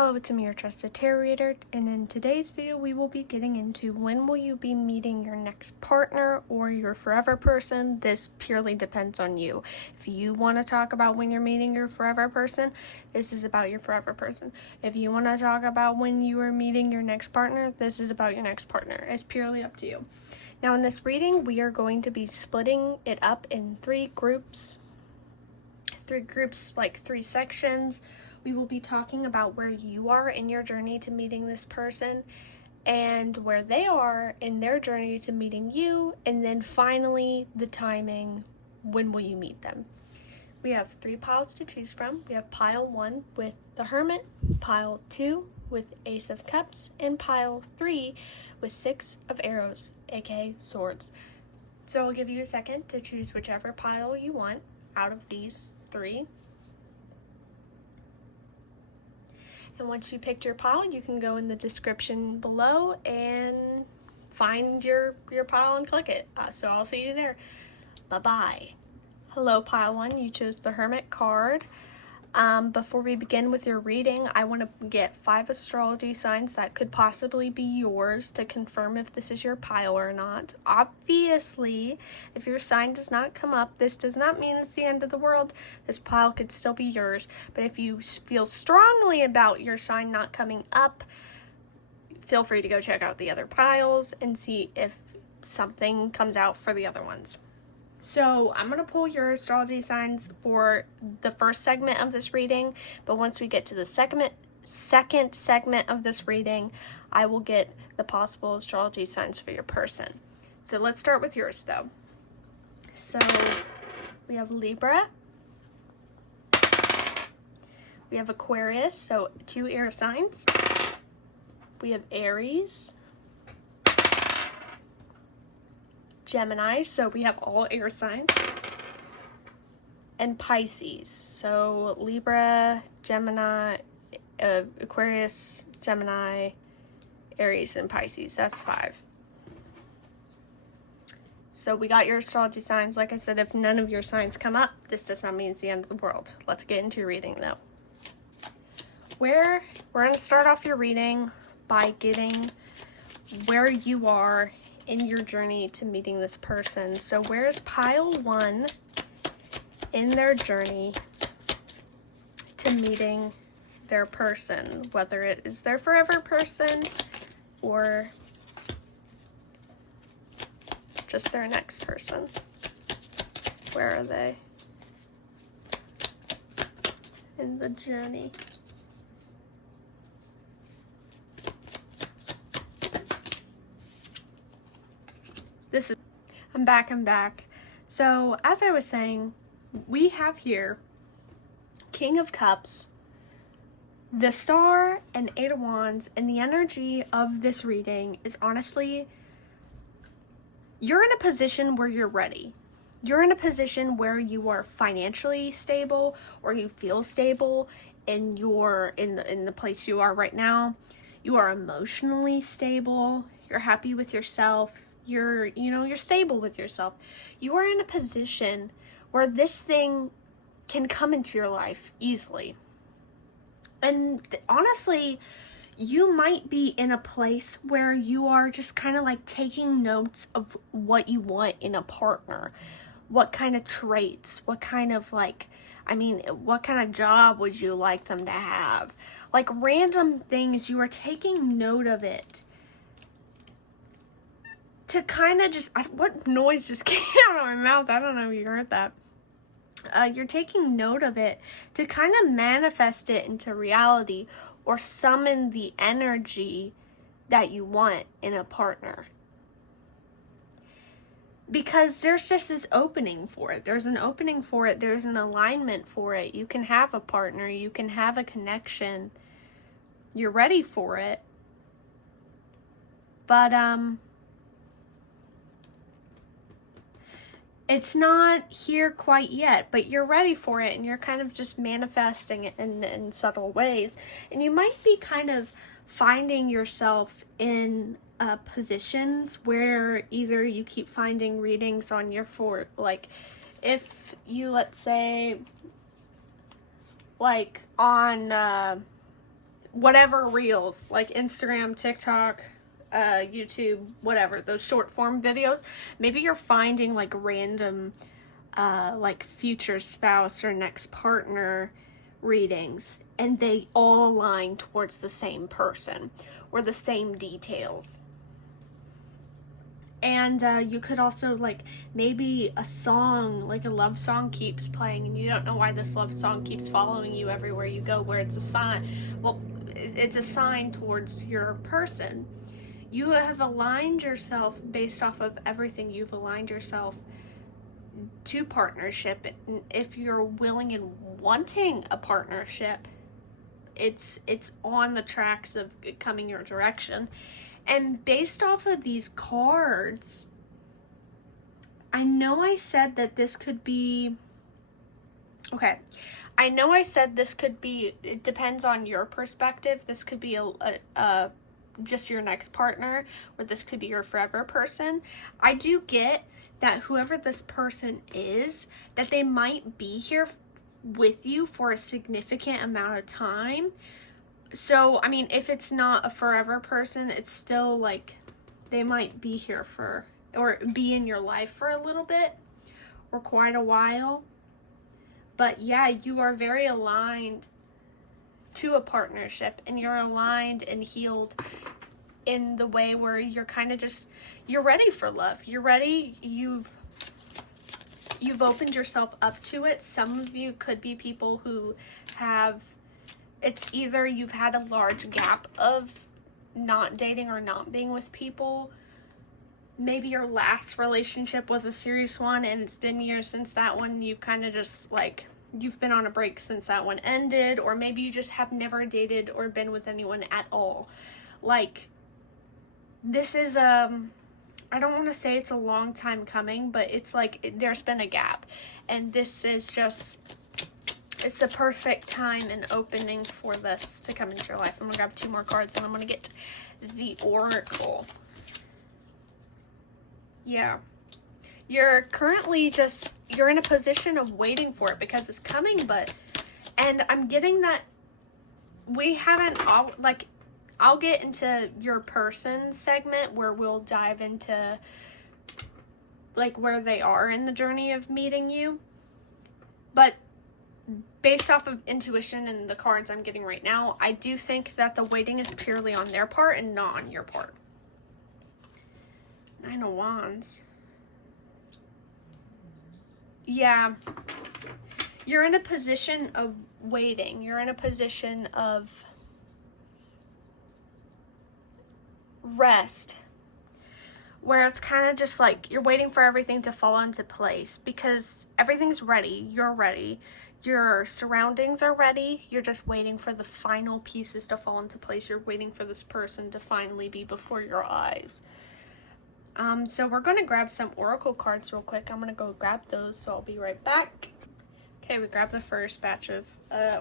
Hello, it's me, your trusted tarot reader, and in today's video we will be getting into when will you be meeting your next partner or your forever person. This purely depends on you. If you want to talk about when you're meeting your forever person, this is about your forever person. If you want to talk about when you are meeting your next partner, this is about your next partner. It's purely up to you. Now in this reading, we are going to be splitting it up in three groups, like three sections. We will be talking about where you are in your journey to meeting this person and where they are in their journey to meeting you, and then finally the timing, when will you meet them. We have three piles to choose from. We have pile 1 with the Hermit, pile 2 with Ace of Cups, and pile 3 with 6 of Arrows, aka Swords. So I'll give you a second to choose whichever pile you want out of these three. And once you picked your pile, you can go in the description below and find your pile and click it. So I'll see you there. Bye-bye. Hello, pile 1. You chose the Hermit card. Before we begin with your reading, I want to get 5 astrology signs that could possibly be yours to confirm if this is your pile or not. Obviously, if your sign does not come up, this does not mean it's the end of the world. This pile could still be yours. But if you feel strongly about your sign not coming up, feel free to go check out the other piles and see if something comes out for the other ones. So I'm going to pull your astrology signs for the first segment of this reading, but once we get to the second segment of this reading, I will get the possible astrology signs for your person. So let's start with yours though. So we have Libra, we have Aquarius, so 2 air signs, we have Aries, Gemini, so we have all air signs, and Pisces, so Libra, Gemini, Aquarius, Gemini, Aries, and Pisces. That's 5. So we got your astrology signs. Like I said, if none of your signs come up, this does not mean it's the end of the world. Let's get into your reading though. We're going to start off your reading by getting where you are in your journey to meeting this person. So where is pile 1 in their journey to meeting their person, whether it is their forever person or just their next person? Where are they in the journey? I'm back. So as I was saying, we have here King of Cups, the Star, and 8 of Wands, and the energy of this reading is honestly, you're in a position where you're ready. You're in a position where you are financially stable, or you feel stable, and you're in the place you are right now. You are emotionally stable. You're happy with yourself. You're stable with yourself. You are in a position where this thing can come into your life easily. And honestly, you might be in a place where you are just kind of like taking notes of what you want in a partner. What kind of traits, what kind of what kind of job would you like them to have? Like random things, you are taking note of it. To kind of just, what noise just came out of my mouth? I don't know if you heard that. You're taking note of it to kind of manifest it into reality or summon the energy that you want in a partner. Because there's just this opening for it. There's an opening for it. There's an alignment for it. You can have a partner. You can have a connection. You're ready for it. But, it's not here quite yet, but you're ready for it, and you're kind of just manifesting it in subtle ways. And you might be kind of finding yourself in positions where either you keep finding readings on your like if you, let's say, like on whatever reels, like Instagram, TikTok, YouTube, whatever, those short form videos, maybe you're finding like random like future spouse or next partner readings, and they all align towards the same person or the same details. And you could also, like, maybe a song, like a love song keeps playing, and you don't know why this love song keeps following you everywhere you go, where it's a sign. Well, it's a sign towards your person. You have aligned yourself based off of everything. You've aligned yourself to partnership. If you're willing and wanting a partnership, it's on the tracks of coming your direction. And based off of these cards, I know I said that this could be, okay, I know I said this could be, it depends on your perspective. This could be a just your next partner, or this could be your forever person. I do get that whoever this person is, that they might be here with you for a significant amount of time. So, I mean, if it's not a forever person, it's still like they might be here for, or be in your life for a little bit or quite a while. But yeah, you are very aligned to a partnership, and you're aligned and healed in the way where you're kind of just, you're ready for love. You're ready. You've opened yourself up to it. Some of you could be people who have, it's either you've had a large gap of not dating or not being with people. Maybe your last relationship was a serious one, and it's been years since that one. You've kind of just, like, you've been on a break since that one ended, or maybe you just have never dated or been with anyone at all. Like, this is, I don't want to say it's a long time coming, but it's like there's been a gap, and this is just, it's the perfect time and opening for this to come into your life. I'm going to grab 2 more cards, and I'm going to get the Oracle. Yeah. You're currently just, you're in a position of waiting for it because it's coming, but, and I'm getting that we haven't, like, I'll get into your person segment where we'll dive into, like, where they are in the journey of meeting you. But based off of intuition and the cards I'm getting right now, I do think that the waiting is purely on their part and not on your part. 9 of Wands. Yeah. You're in a position of waiting. You're in a position of rest, where it's kind of just like you're waiting for everything to fall into place because everything's ready. You're ready. Your surroundings are ready. You're just waiting for the final pieces to fall into place. You're waiting for this person to finally be before your eyes. So we're going to grab some Oracle cards real quick. I'm going to go grab those, so I'll be right back. Okay, we grabbed the first batch of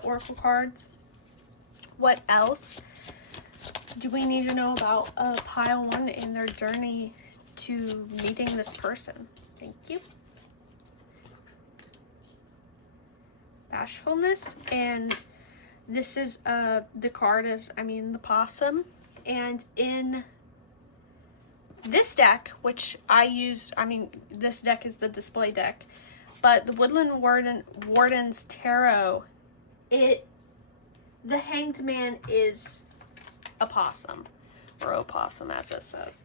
Oracle cards. What else do we need to know about pile 1 in their journey to meeting this person? Thank you. Bashfulness, and this is the card is, the possum, and in this deck, which I use, this deck is the display deck, but the Woodland Warden's Tarot, the Hanged Man is a possum, or opossum as it says.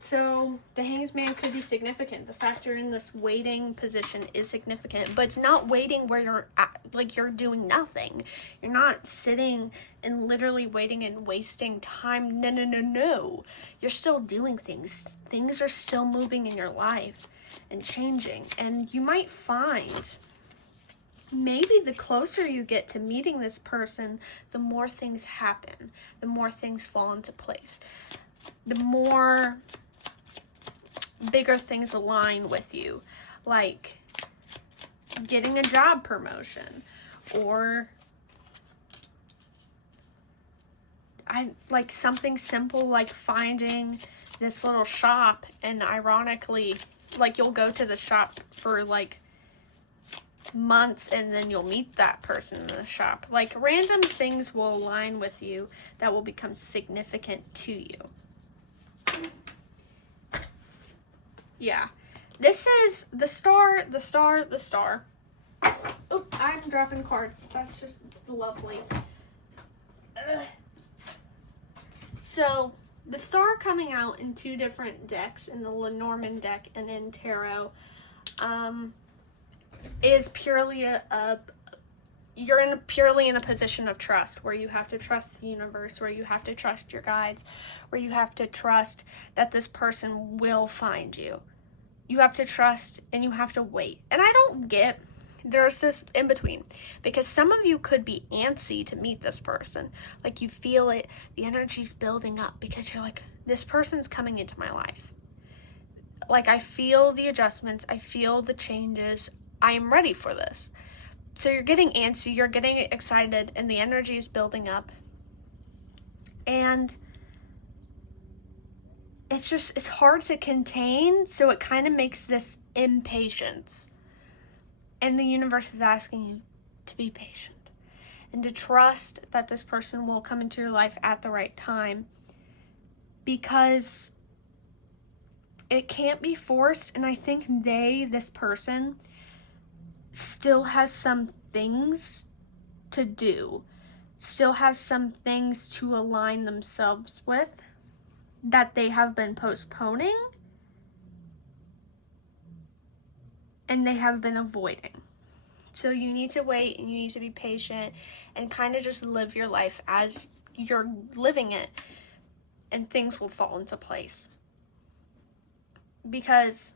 So the Hanged Man could be significant. The fact you're in this waiting position is significant, but it's not waiting where you're at, like you're doing nothing. You're not sitting and literally waiting and wasting time. No. You're still doing things. Things are still moving in your life and changing. And you might find maybe the closer you get to meeting this person, the more things happen, the more things fall into place, the more bigger things align with you, like getting a job promotion, or like something simple like finding this little shop, and ironically, like you'll go to the shop for like months, and then you'll meet that person in the shop. Like, random things will align with you that will become significant to you. Yeah. This is the star. Oh, I'm dropping cards. That's just lovely. Ugh. So, the star coming out in 2 different decks, in the Lenormand deck and in tarot, is purely you're purely in a position of trust, where you have to trust the universe, where you have to trust your guides, where you have to trust that this person will find you. You have to trust, and you have to wait. And I don't get, there's this in between, because some of you could be antsy to meet this person. Like, you feel it, the energy's building up, because you're like, this person's coming into my life. Like, I feel the adjustments, I feel the changes, I am ready for this. So you're getting antsy, you're getting excited, and the energy is building up. And it's hard to contain, so it kind of makes this impatience. And the universe is asking you to be patient and to trust that this person will come into your life at the right time, because it can't be forced. And I think this person still has some things to do, still has some things to align themselves with that they have been postponing and they have been avoiding. So you need to wait, and you need to be patient, and kind of just live your life as you're living it, and things will fall into place. Because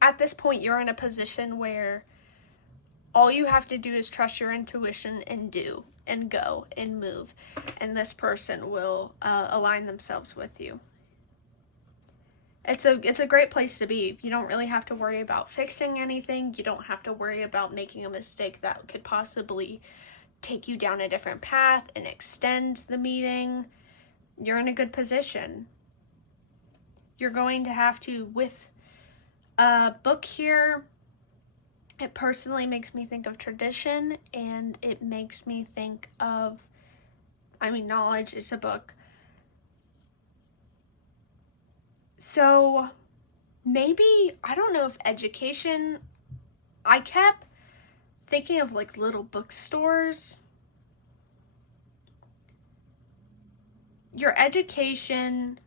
at this point, you're in a position where all you have to do is trust your intuition and do and go and move, and this person will align themselves with you. It's a great place to be. You don't really have to worry about fixing anything. You don't have to worry about making a mistake that could possibly take you down a different path and extend the meeting. You're in a good position. You're going to have to, with a book here, it personally makes me think of tradition, and it makes me think of, knowledge. It's a book. So maybe, I don't know if education, I kept thinking of like little bookstores. Your education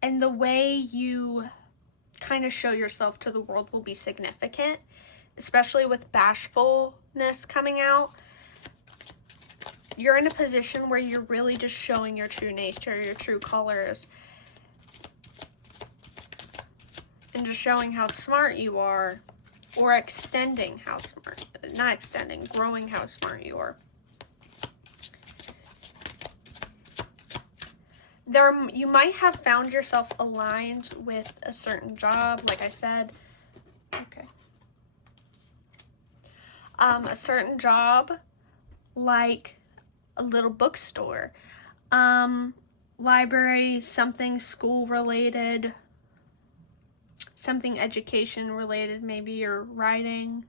and the way you kind of show yourself to the world will be significant, especially with bashfulness coming out. You're in a position where you're really just showing your true nature, your true colors, and just showing how smart you are, or growing how smart you are. You might have found yourself aligned with a certain job, like I said. Okay. A certain job, like a little bookstore, library, something school related, something education related. Maybe you're writing,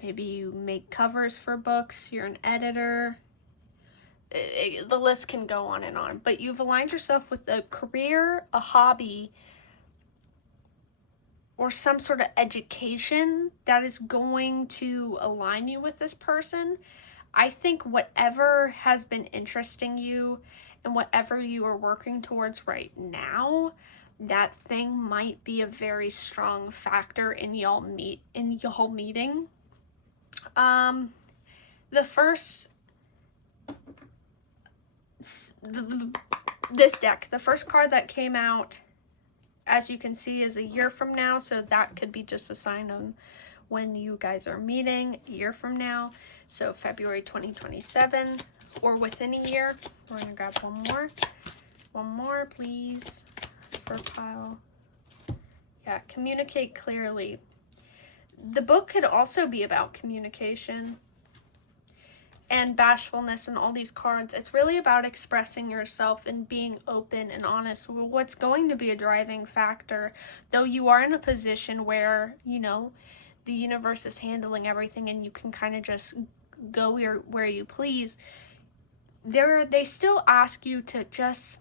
maybe you make covers for books, you're an editor. The list can go on and on, but you've aligned yourself with a career, a hobby, or some sort of education that is going to align you with this person. I think whatever has been interesting you and whatever you are working towards right now, that thing might be a very strong factor in y'all meeting. This deck, the first card that came out, as you can see, is a year from now, so that could be just a sign on when you guys are meeting a year from now. So February 2027, or within a year. We're gonna grab one more please, for a pile. Yeah, communicate clearly. The book could also be about communication, and bashfulness and all these cards. It's really about expressing yourself and being open and honest. What's going to be a driving factor, though you are in a position where, you know, the universe is handling everything and you can kind of just go where you please, they still ask you to just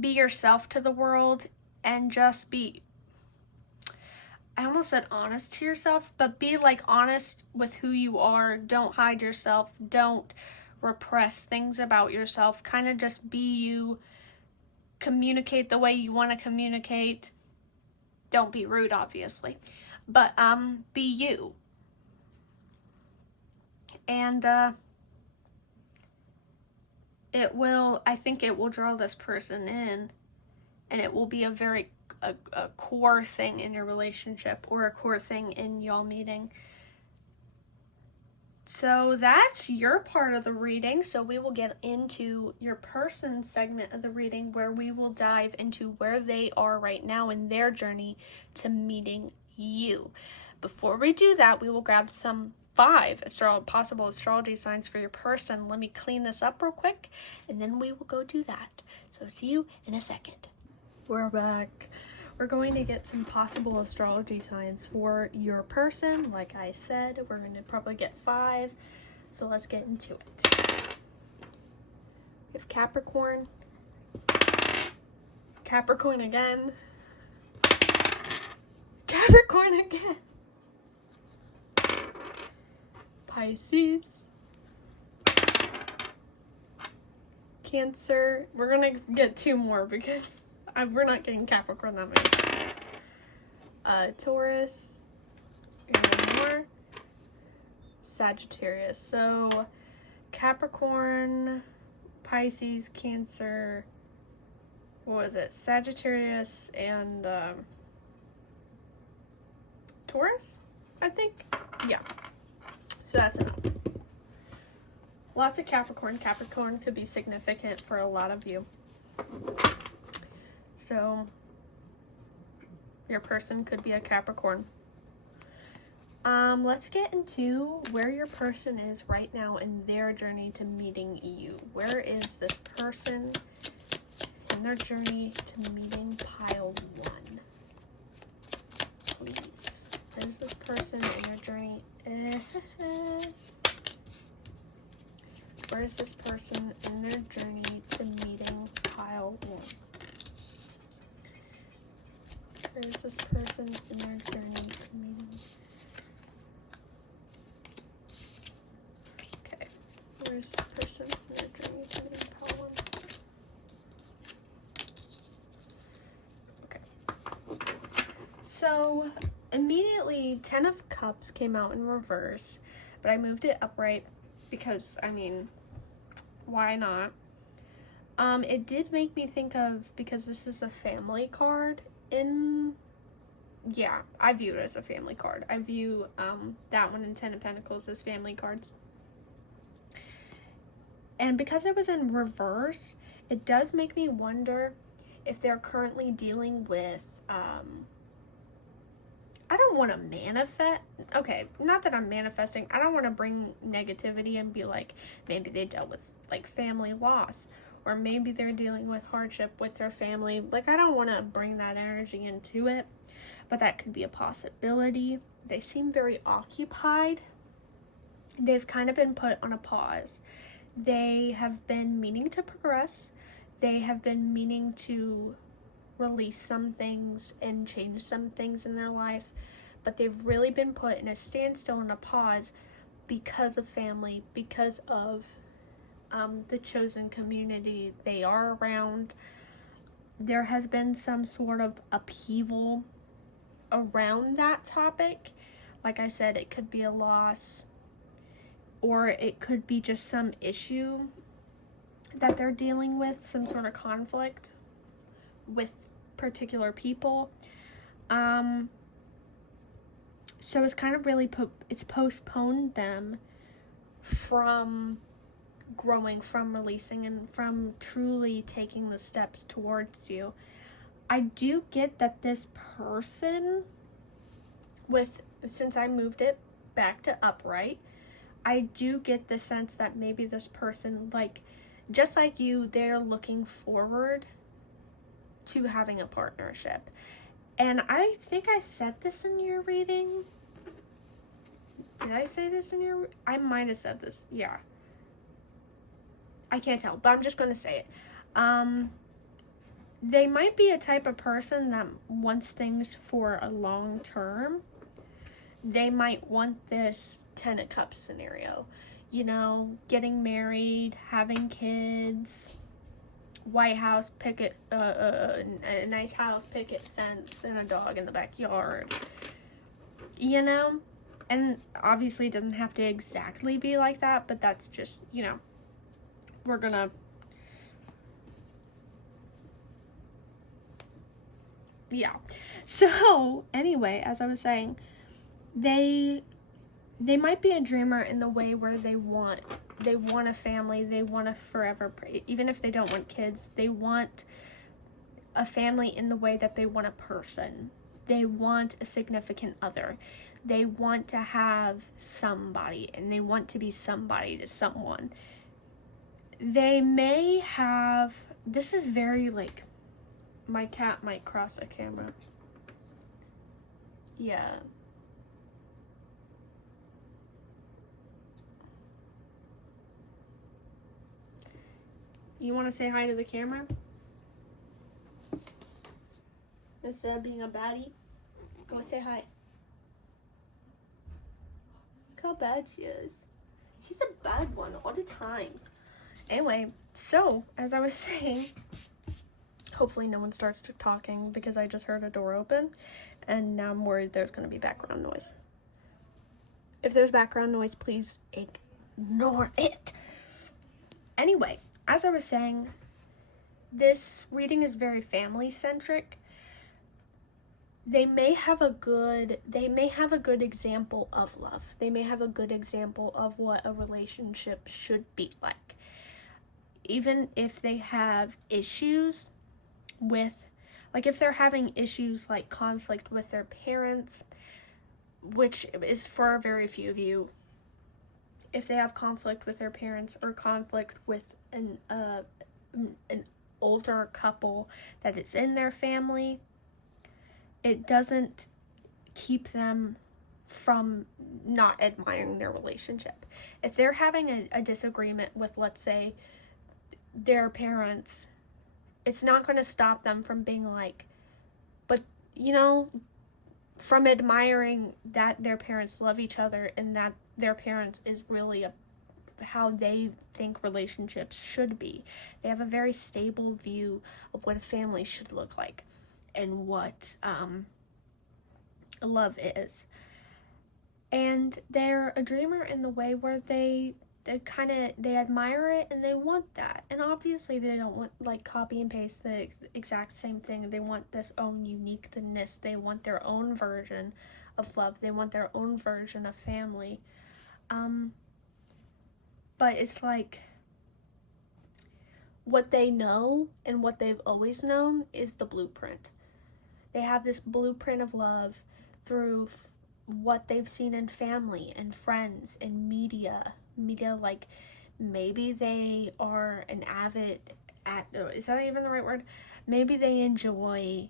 be yourself to the world and just be, I almost said honest to yourself, but be like honest with who you are. Don't hide yourself. Don't repress things about yourself. Kind of just be you. Communicate the way you want to communicate. Don't be rude, obviously, but be you. And I think it will draw this person in, and it will be a core thing in your relationship, or a core thing in y'all meeting. So that's your part of the reading. So we will get into your person segment of the reading, where we will dive into where they are right now in their journey to meeting you. Before we do that, we will grab some 5 possible astrology signs for your person. Let me clean this up real quick, and then we will go do that. So see you in a second. We're back. We're going to get some possible astrology signs for your person. Like I said, we're going to probably get 5. So let's get into it. We have Capricorn. Capricorn again. Capricorn again. Pisces. Cancer. We're going to get 2 more because we're not getting Capricorn that many times. Taurus. And 1 more. Sagittarius. So Capricorn, Pisces, Cancer. What was it? Sagittarius and Taurus, I think. Yeah. So that's enough. Lots of Capricorn. Capricorn could be significant for a lot of you. So your person could be a Capricorn. Let's get into where your person is right now in their journey to meeting you. Where is this person in their journey to meeting pile 1? Please. Where's this person in their journey? Where is this person in their journey to meeting pile 1? Where is this person in their journey to meeting? Okay. Where is this person in their journey to meeting pile 1? Okay. So immediately 10 of Cups came out in reverse, but I moved it upright because, I mean, why not? It did make me think of, because this is a family card, I view it as a family card. I view that one and 10 of Pentacles as family cards. And because it was in reverse, it does make me wonder if they're currently dealing with, I don't want to manifest. Okay, not that I'm manifesting. I don't want to bring negativity and be like, maybe they dealt with like family loss, or maybe they're dealing with hardship with their family. Like, I don't want to bring that energy into it, but that could be a possibility. They seem very occupied. They've kind of been put on a pause. They have been meaning to progress. They have been meaning to release some things and change some things in their life, but they've really been put in a standstill and a pause because of family, because of the chosen community they are around. There has been some sort of upheaval around that topic. Like I said, it could be a loss, or it could be just some issue that they're dealing with, some sort of conflict with particular people. So it's kind of really it's postponed them from growing, from releasing, and from truly taking the steps towards you. I do get that this person, since I moved it back to upright, I do get the sense that maybe this person, like, just like you, they're looking forward to having a partnership. And I think I said this in your reading. Did I say this in your... I might have said this. Yeah. I can't tell, but I'm just going to say it. They might be a type of person that wants things for a long term. They might want this 10 of Cups scenario. You know, getting married, having kids, White House picket, a nice house, picket fence, and a dog in the backyard. You know? And obviously it doesn't have to exactly be like that, but that's just, you know, we're gonna... Yeah. So, anyway, as I was saying, they might be a dreamer in the way where they want a family, they want a forever, even if they don't want kids, they want a family in the way that they want a person. They want a significant other. They want to have somebody, and they want to be somebody to someone. They may have, this is very, like, my cat might cross a camera. Yeah. You want to say hi to the camera? Instead of being a baddie, go say hi. Look how bad she is. She's a bad one all the times. Anyway, so, as I was saying, hopefully no one starts talking because I just heard a door open, and now I'm worried there's going to be background noise. If there's background noise, please ignore it. Anyway, as I was saying, this reading is very family-centric. They may have a good example of love. They may have a good example of what a relationship should be like. Even if they have issues with, like if they're having issues like conflict with their parents, which is for very few of you, if they have conflict with their parents or conflict with an older couple that is in their family, it doesn't keep them from not admiring their relationship. If they're having a disagreement with, let's say, their parents, it's not going to stop them from being like, but, you know, from admiring that their parents love each other and that their parents is really how they think relationships should be. They have a very stable view of what a family should look like and what love is. And they're a dreamer in the way where they admire it and they want that. And obviously they don't want like copy and paste the exact same thing. They want this own uniqueness. They want their own version of love. They want their own version of family. But it's like what they know and what they've always known is the blueprint. They have this blueprint of love through what they've seen in family and friends and media, like maybe they are an avid, is that even the right word? Maybe they enjoy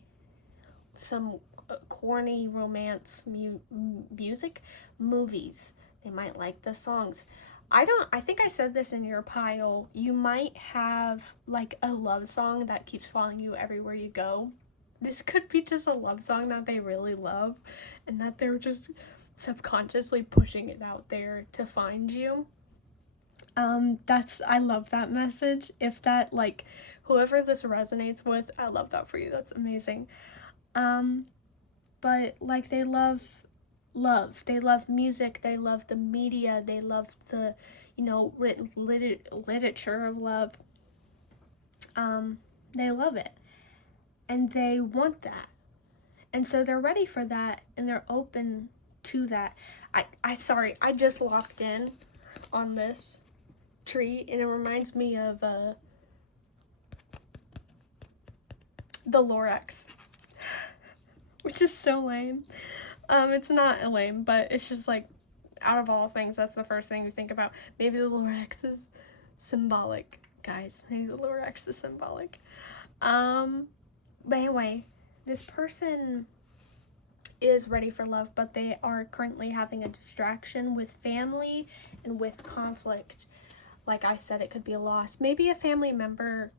some corny romance music, movies. They might like the songs. I think I said this in your pile. You might have like a love song that keeps following you everywhere you go. This could be just a love song that they really love and that they're just subconsciously pushing it out there to find you. I love that message. If that, like, whoever this resonates with, I love that for you. That's amazing. But, like, they love love. They love music. They love the media. They love the, you know, literature of love. They love it. And they want that. And so they're ready for that, and they're open to that. Sorry, I just locked in on this tree, and it reminds me of the Lorax, which is so lame. It's not lame, but it's just like, out of all things, that's the first thing we think about. Maybe the lower X is symbolic, guys. Maybe the lower X is symbolic. But anyway, this person is ready for love, but they are currently having a distraction with family and with conflict. Like I said, it could be a loss. Maybe a family member,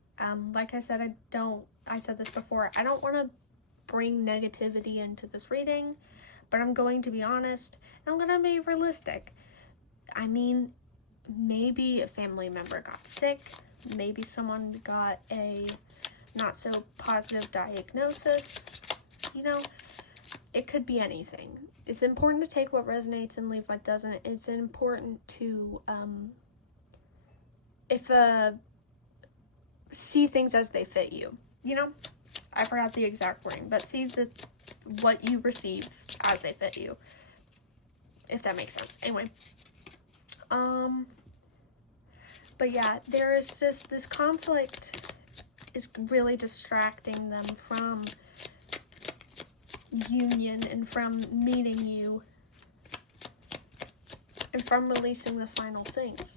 like I said, I said this before, I don't want to bring negativity into this reading, but I'm going to be honest, and I'm going to be realistic. I mean, maybe a family member got sick, maybe someone got a not so positive diagnosis, you know, it could be anything. It's important to take what resonates and leave what doesn't. It's important to, see things as they fit you, you know? I forgot the exact wording, but see what you receive as they fit you, if that makes sense. Anyway, but yeah, there is just this conflict is really distracting them from union and from meeting you and from releasing the final things.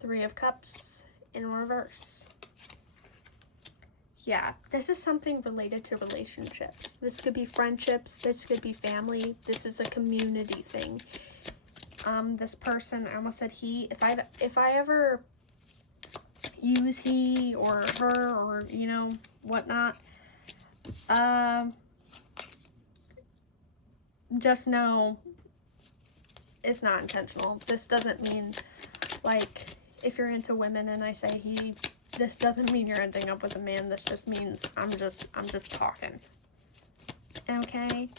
Three of Cups in reverse. Yeah, this is something related to relationships. This could be friendships, this could be family, this is a community thing. This person, I almost said he, if I ever use he or her or, you know, whatnot, just know it's not intentional. This doesn't mean, like, if you're into women and I say he, this doesn't mean you're ending up with a man. This just means I'm just talking. Okay?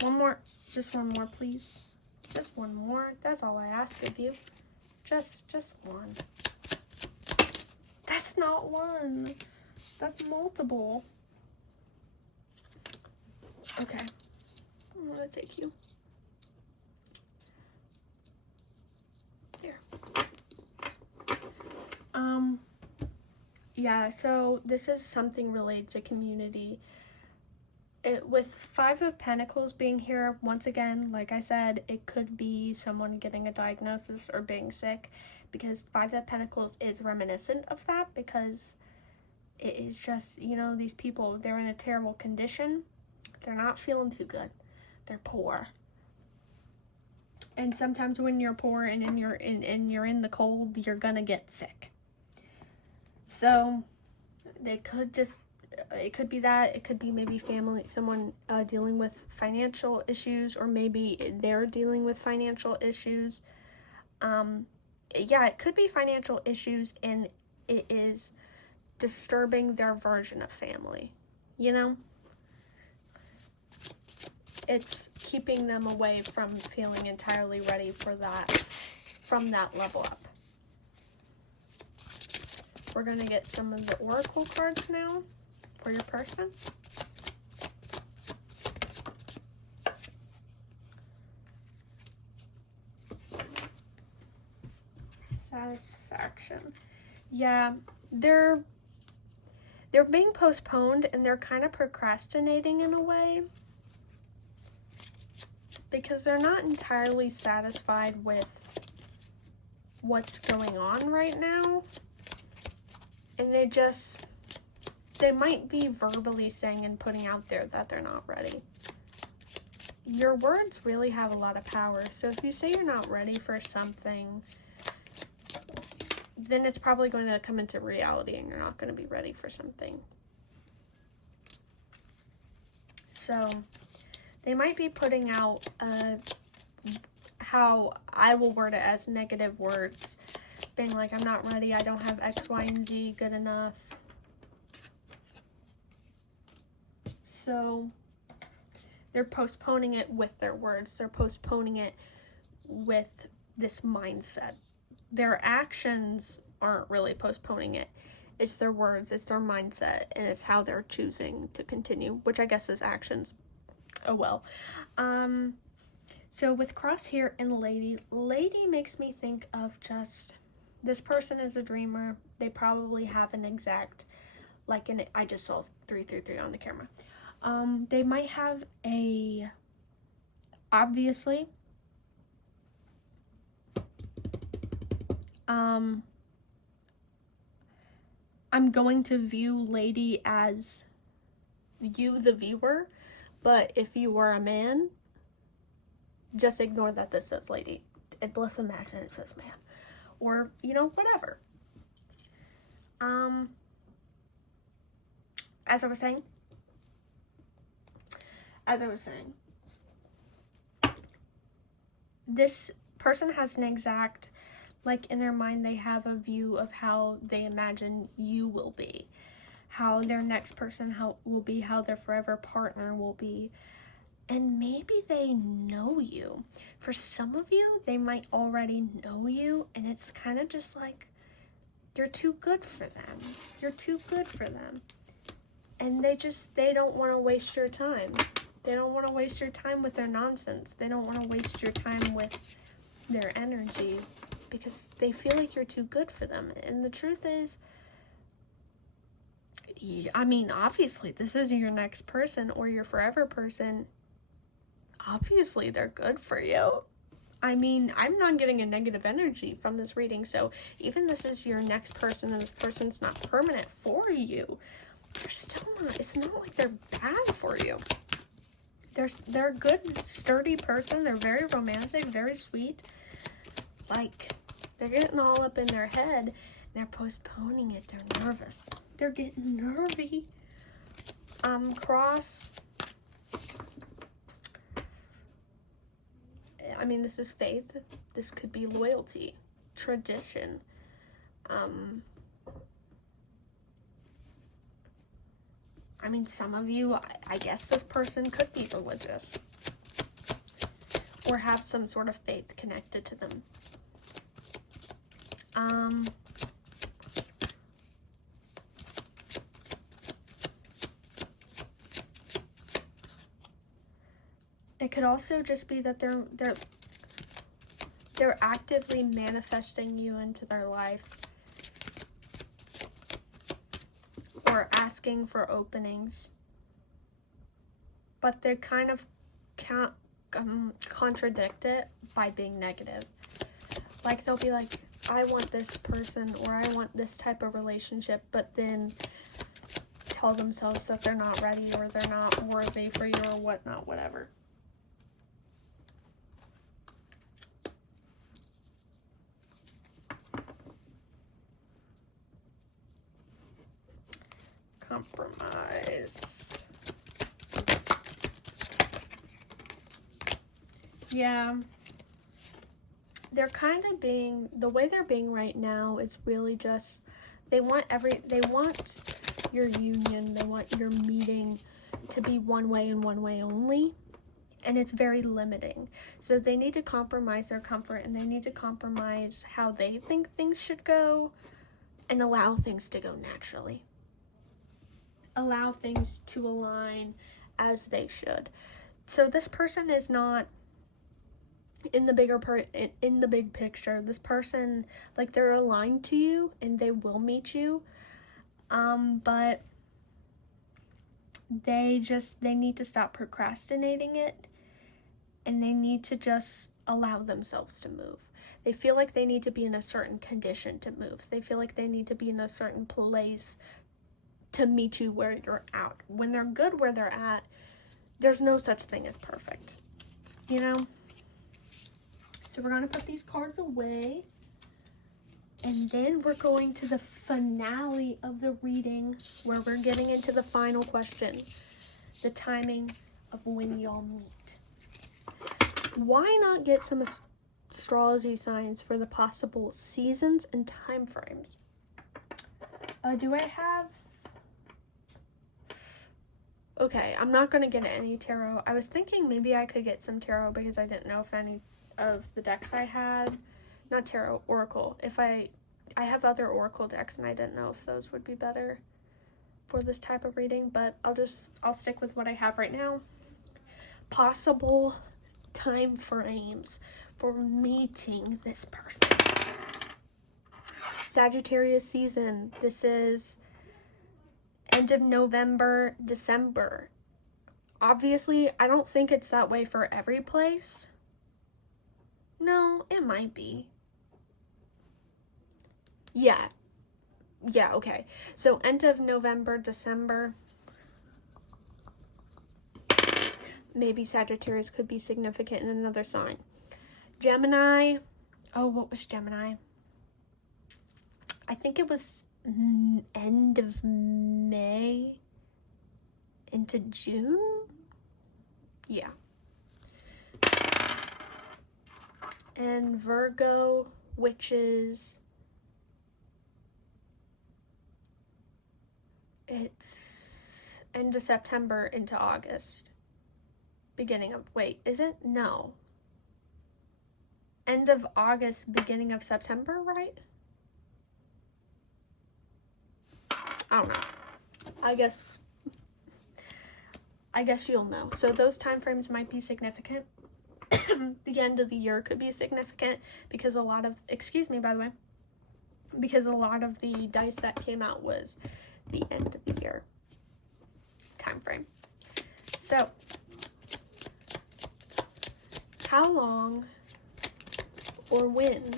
One more. Just one more, please. Just one more. That's all I ask of you. Just one. That's not one. That's multiple. Okay. I'm gonna take you. There. Yeah, so this is something related to community. With Five of Pentacles being here, once again, like I said, it could be someone getting a diagnosis or being sick, because Five of Pentacles is reminiscent of that, because it is just, you know, these people, they're in a terrible condition. They're not feeling too good. They're poor. And sometimes when you're poor and you're in the cold, you're gonna get sick. So they could just, it could be that, it could be maybe family, someone dealing with financial issues, or maybe they're dealing with financial issues. Yeah, it could be financial issues, and it is disturbing their version of family, you know? It's keeping them away from feeling entirely ready for that, from that level up. We're going to get some of the oracle cards now for your person. Satisfaction. Yeah, they're being postponed, and they're kind of procrastinating in a way, because they're not entirely satisfied with what's going on right now. And they might be verbally saying and putting out there that they're not ready. Your words really have a lot of power. So if you say you're not ready for something, then it's probably going to come into reality, and you're not going to be ready for something. So they might be putting out, how I will word it as negative words, being like, I'm not ready, I don't have X, Y, and Z good enough. So they're postponing it with their words. They're postponing it with this mindset. Their actions aren't really postponing it. It's their words, it's their mindset, and it's how they're choosing to continue, which I guess is actions. Oh well. So with Crosshair and Lady makes me think of just, this person is a dreamer. They probably have an exact like I just saw 333 on the camera. They might have obviously, I'm going to view lady as you, the viewer, but if you were a man, just ignore that this says lady. And let's imagine it says man. Or, whatever. As I was saying, this person has an exact, like, in their mind, they have a view of how they imagine you will be, how their next person will be, how their forever partner will be. And maybe they know you. For some of you, they might already know you, and it's kind of just like, you're too good for them. You're too good for them. And they don't want to waste your time. They don't want to waste your time with their nonsense. They don't want to waste your time with their energy because they feel like you're too good for them. And the truth is, I mean, obviously, this is your next person or your forever person. Obviously, they're good for you. I mean, I'm not getting a negative energy from this reading, so even this is your next person and this person's not permanent for you, they're still not, it's not like they're bad for you. They're a good, sturdy person. They're very romantic, very sweet. Like, they're getting all up in their head. They're postponing it. They're nervous. They're getting nervy. Cross. I mean, this is faith. This could be loyalty, tradition. I mean, some of you, I guess this person could be religious or have some sort of faith connected to them. It could also just be that they're actively manifesting you into their life or asking for openings, but they kind of can't contradict it by being negative. Like, they'll be like, I want this person or I want this type of relationship, but then tell themselves that they're not ready or they're not worthy for you or whatnot, whatever. Compromise. Yeah. They're kind of being, the way they're being right now is really just, they want your union, they want your meeting to be one way and one way only. And it's very limiting. So they need to compromise their comfort and they need to compromise how they think things should go and allow things to go naturally. Allow things to align as they should. So this person is not in the big picture. This person, like, they're aligned to you and they will meet you. But they need to stop procrastinating it and they need to just allow themselves to move. They feel like they need to be in a certain condition to move. They feel like they need to be in a certain place to meet you where you're at. When they're good where they're at, there's no such thing as perfect, you know? So we're going to put these cards away. And then we're going to the finale of the reading where we're getting into the final question. The timing of when y'all meet. Why not get some astrology signs for the possible seasons and time frames? Do I have... Okay, I'm not going to get any tarot. I was thinking maybe I could get some tarot because I didn't know if any of the decks I had, not tarot, oracle. If I have other oracle decks and I didn't know if those would be better for this type of reading, but I'll stick with what I have right now. Possible time frames for meeting this person. Sagittarius season. This is End of November, December. Obviously, I don't think it's that way for every place. No, it might be. Yeah, okay. So end of November, December. Maybe Sagittarius could be significant in another sign. Gemini. Oh, what was Gemini? I think it was end of May into June? Yeah. And Virgo, which is... it's end of September into August. Beginning of... wait, is it? No. End of August, beginning of September, right? I don't know. I guess you'll know. So those time frames might be significant. The end of the year could be significant because a lot of... excuse me, by the way. Because a lot of the dice that came out was the end of the year time frame. So, how long or when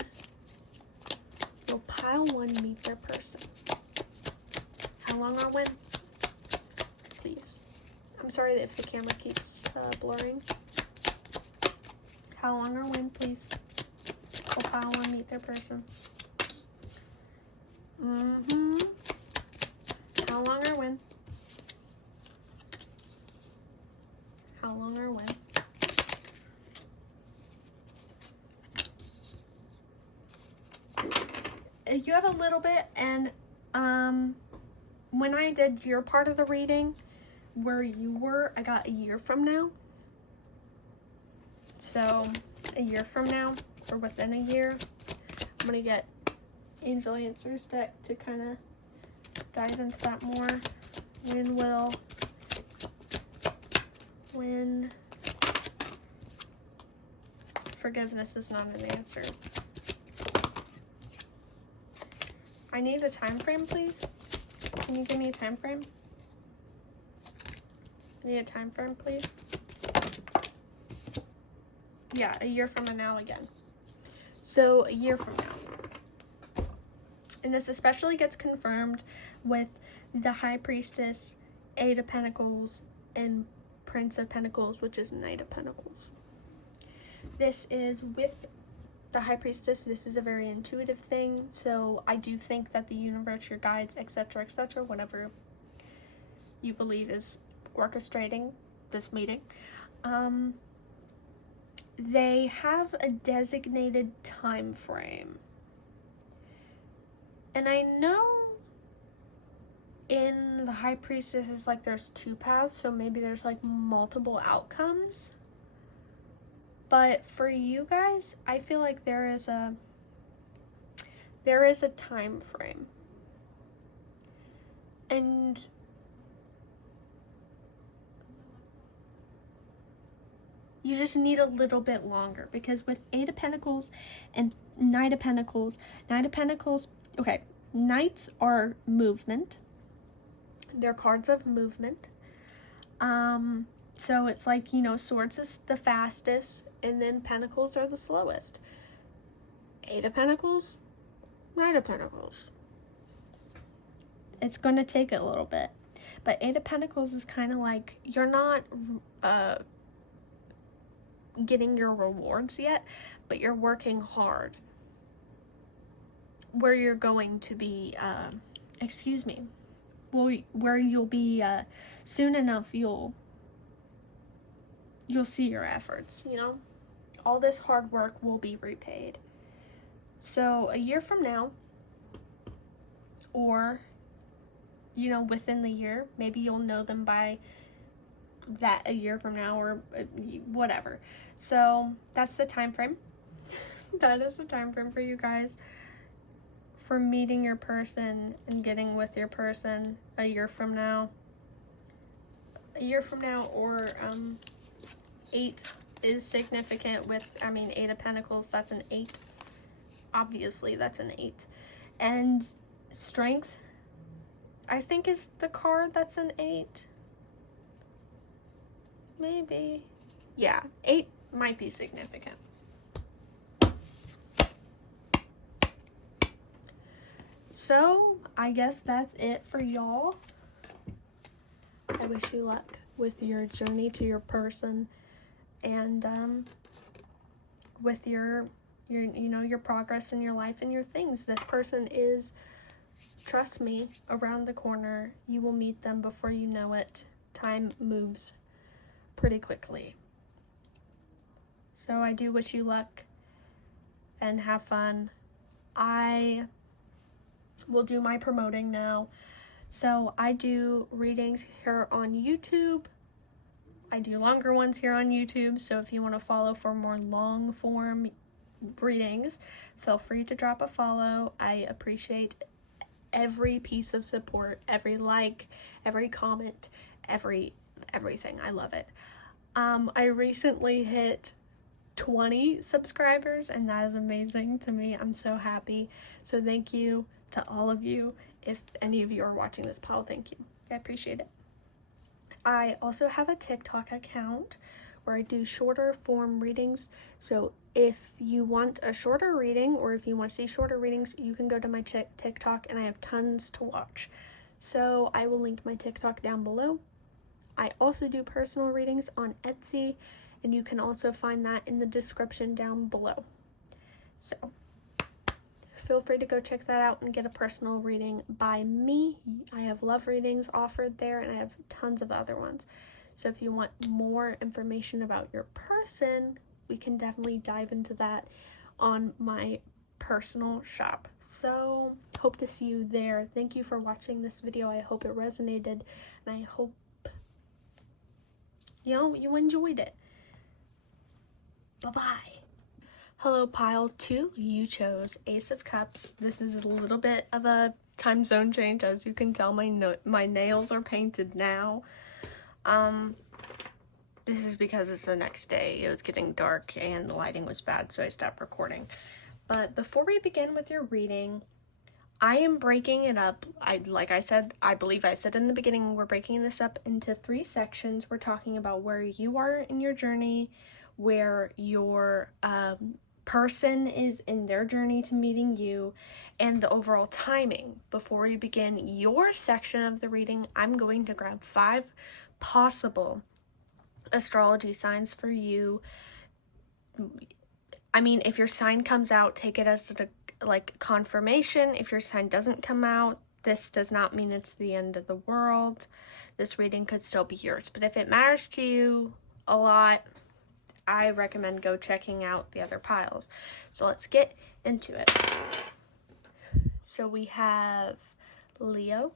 will pile 1 meet their person? How long or when? Please. I'm sorry if the camera keeps blurring. How long or when, please, will pile 1 meet their person? How long or when? How long or when? You have a little bit, and when I did your part of the reading, where you were, I got a year from now. So, a year from now, or within a year, I'm gonna get Angel Answers deck to kind of dive into that more. When forgiveness is not an answer. I need a time frame, please. Can you give me a time frame? I need a time frame, please. Yeah, a year from now again. So, a year from now. And this especially gets confirmed with the High Priestess, Eight of Pentacles, and Prince of Pentacles, which is Knight of Pentacles. This is with the High Priestess. This is a very intuitive thing, so I do think that the universe, your guides, etc., whatever you believe is orchestrating this meeting, they have a designated time frame. And I know in the High Priestess is like there's 2 paths, so maybe there's like multiple outcomes. But for you guys, I feel like there is a time frame. And you just need a little bit longer, because with Eight of Pentacles and Knight of Pentacles, okay, Knights are movement. They're cards of movement. So it's like, you know, Swords is the fastest, and then Pentacles are the slowest. Eight of Pentacles, Knight of Pentacles. It's going to take a little bit. But Eight of Pentacles is kind of like, you're not getting your rewards yet, but you're working hard. Where you're going to be, where you'll be, soon enough, you'll see your efforts, you know? All this hard work will be repaid. So, a year from now, or, you know, within the year, maybe you'll know them by that a year from now, or whatever. So, that's the time frame. That is the time frame for you guys for meeting your person and getting with your person a year from now. A year from now, or 8 is significant with, Eight of Pentacles, that's an 8. Obviously, that's an 8. And Strength, I think is the card that's an 8. Maybe. Yeah, 8 might be significant. So, I guess that's it for y'all. I wish you luck with your journey to your person and with your your progress in your life and your things. This person is, trust me, around the corner. You will meet them before you know it. Time moves pretty quickly. So I do wish you luck and have fun. I will do my promoting now. So I do readings here on YouTube. I do longer ones here on YouTube. So if you want to follow for more long form readings, feel free to drop a follow. I appreciate every piece of support, every like, every comment, everything. I love it. I recently hit 20 subscribers, and that is amazing to me. I'm so happy. So thank you to all of you. If any of you are watching this, pile, thank you. I appreciate it. I also have a TikTok account where I do shorter form readings. So if you want a shorter reading, or if you want to see shorter readings, you can go to my TikTok, and I have tons to watch. So I will link my TikTok down below. I also do personal readings on Etsy, and you can also find that in the description down below. So feel free to go check that out and get a personal reading by me. I have love readings offered there, and I have tons of other ones. So if you want more information about your person, we can definitely dive into that on my personal shop. So hope to see you there. Thank you for watching this video. I hope it resonated, and I hope you enjoyed it. Bye-bye. Hello, pile 2. You chose Ace of Cups. This is a little bit of a time zone change. As you can tell, my nails are painted now. This is because it's the next day. It was getting dark and the lighting was bad, so I stopped recording. But before we begin with your reading, I am breaking it up. Like I said, I believe I said in the beginning, we're breaking this up into 3 sections. We're talking about where you are in your journey, where your person is in their journey to meeting you, and the overall timing. Before we begin your section of the reading, I'm going to grab 5 possible astrology signs for you. I mean, if your sign comes out, take it as like confirmation. If your sign doesn't come out, this does not mean it's the end of the world. This reading could still be yours. But if it matters to you a lot, I recommend go checking out the other piles. So let's get into it. So we have Leo,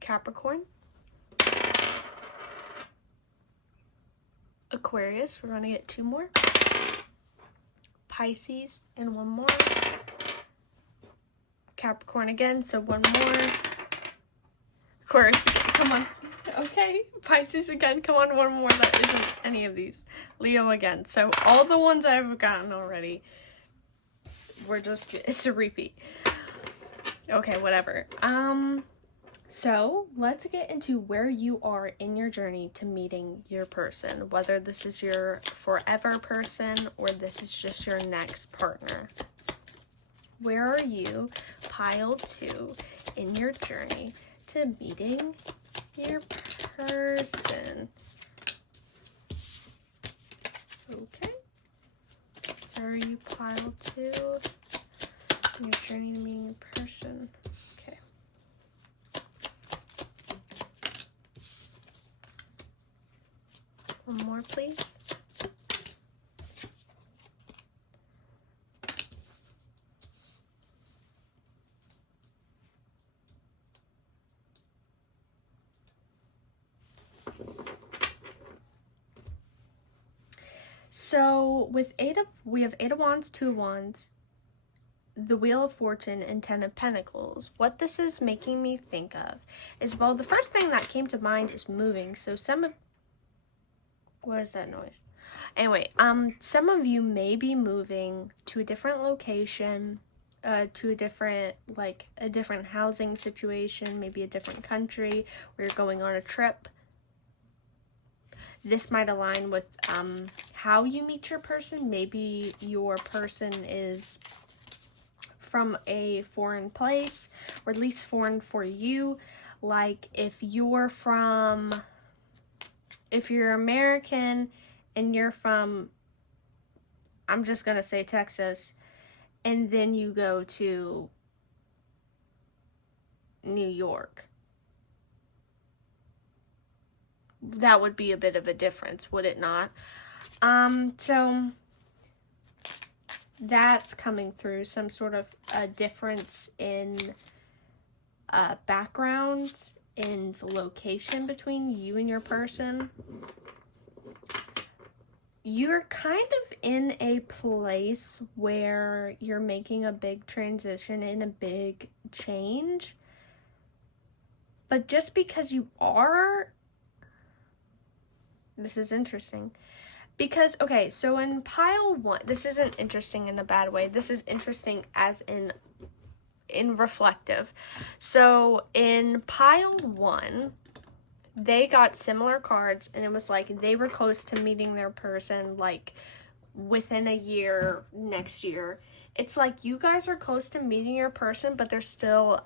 Capricorn, Aquarius, we're going to get 2 more, Pisces, and 1 more, Capricorn again, so 1 more, Aquarius again, come on, okay, Pisces again, come on, 1 more, that isn't any of these, Leo again, so all the ones I've gotten already, it's a repeat, okay, whatever, so let's get into where you are in your journey to meeting your person, whether this is your forever person or this is just your next partner. Where are you, pile 2, in your journey to meeting your person? Okay. Where are you, pile 2, in your journey to meeting your person? Okay. One more, please. So with we have 8 of Wands, 2 of Wands, the Wheel of Fortune, and 10 of Pentacles. What this is making me think of is, well, the first thing that came to mind is moving. So what is that noise? Anyway, some of you may be moving to a different location, to a different housing situation, maybe a different country, or you're going on a trip. This might align with how you meet your person. Maybe your person is from a foreign place, or at least foreign for you. Like if you're American and you're from, I'm just gonna say Texas, and then you go to New York. That would be a bit of a difference, would it not? So that's coming through, some sort of a difference in background and location between you and your person. You're kind of in a place where you're making a big transition and a big change. But just because you are, this is interesting. Because, okay, so in pile 1, this isn't interesting in a bad way. This is interesting as in reflective. So in pile 1, they got similar cards, and it was like they were close to meeting their person, like within a year, next year. It's like you guys are close to meeting your person, but they're still,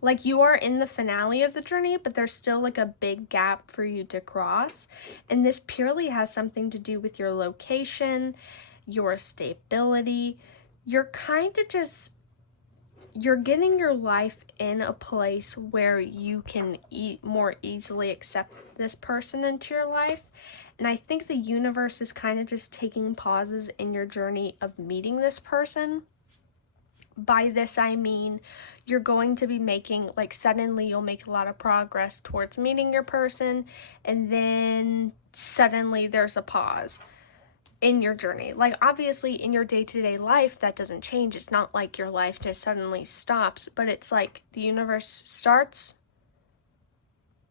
like you are in the finale of the journey, but there's still like a big gap for you to cross. And this purely has something to do with your location, your stability. You're kind of just, you're getting your life in a place where you can more easily accept this person into your life. And I think the universe is kind of just taking pauses in your journey of meeting this person. By this, I mean, you're going to be making, like, suddenly you'll make a lot of progress towards meeting your person, and then suddenly there's a pause in your journey. Like, obviously, in your day-to-day life, that doesn't change. It's not like your life just suddenly stops, but it's like the universe starts,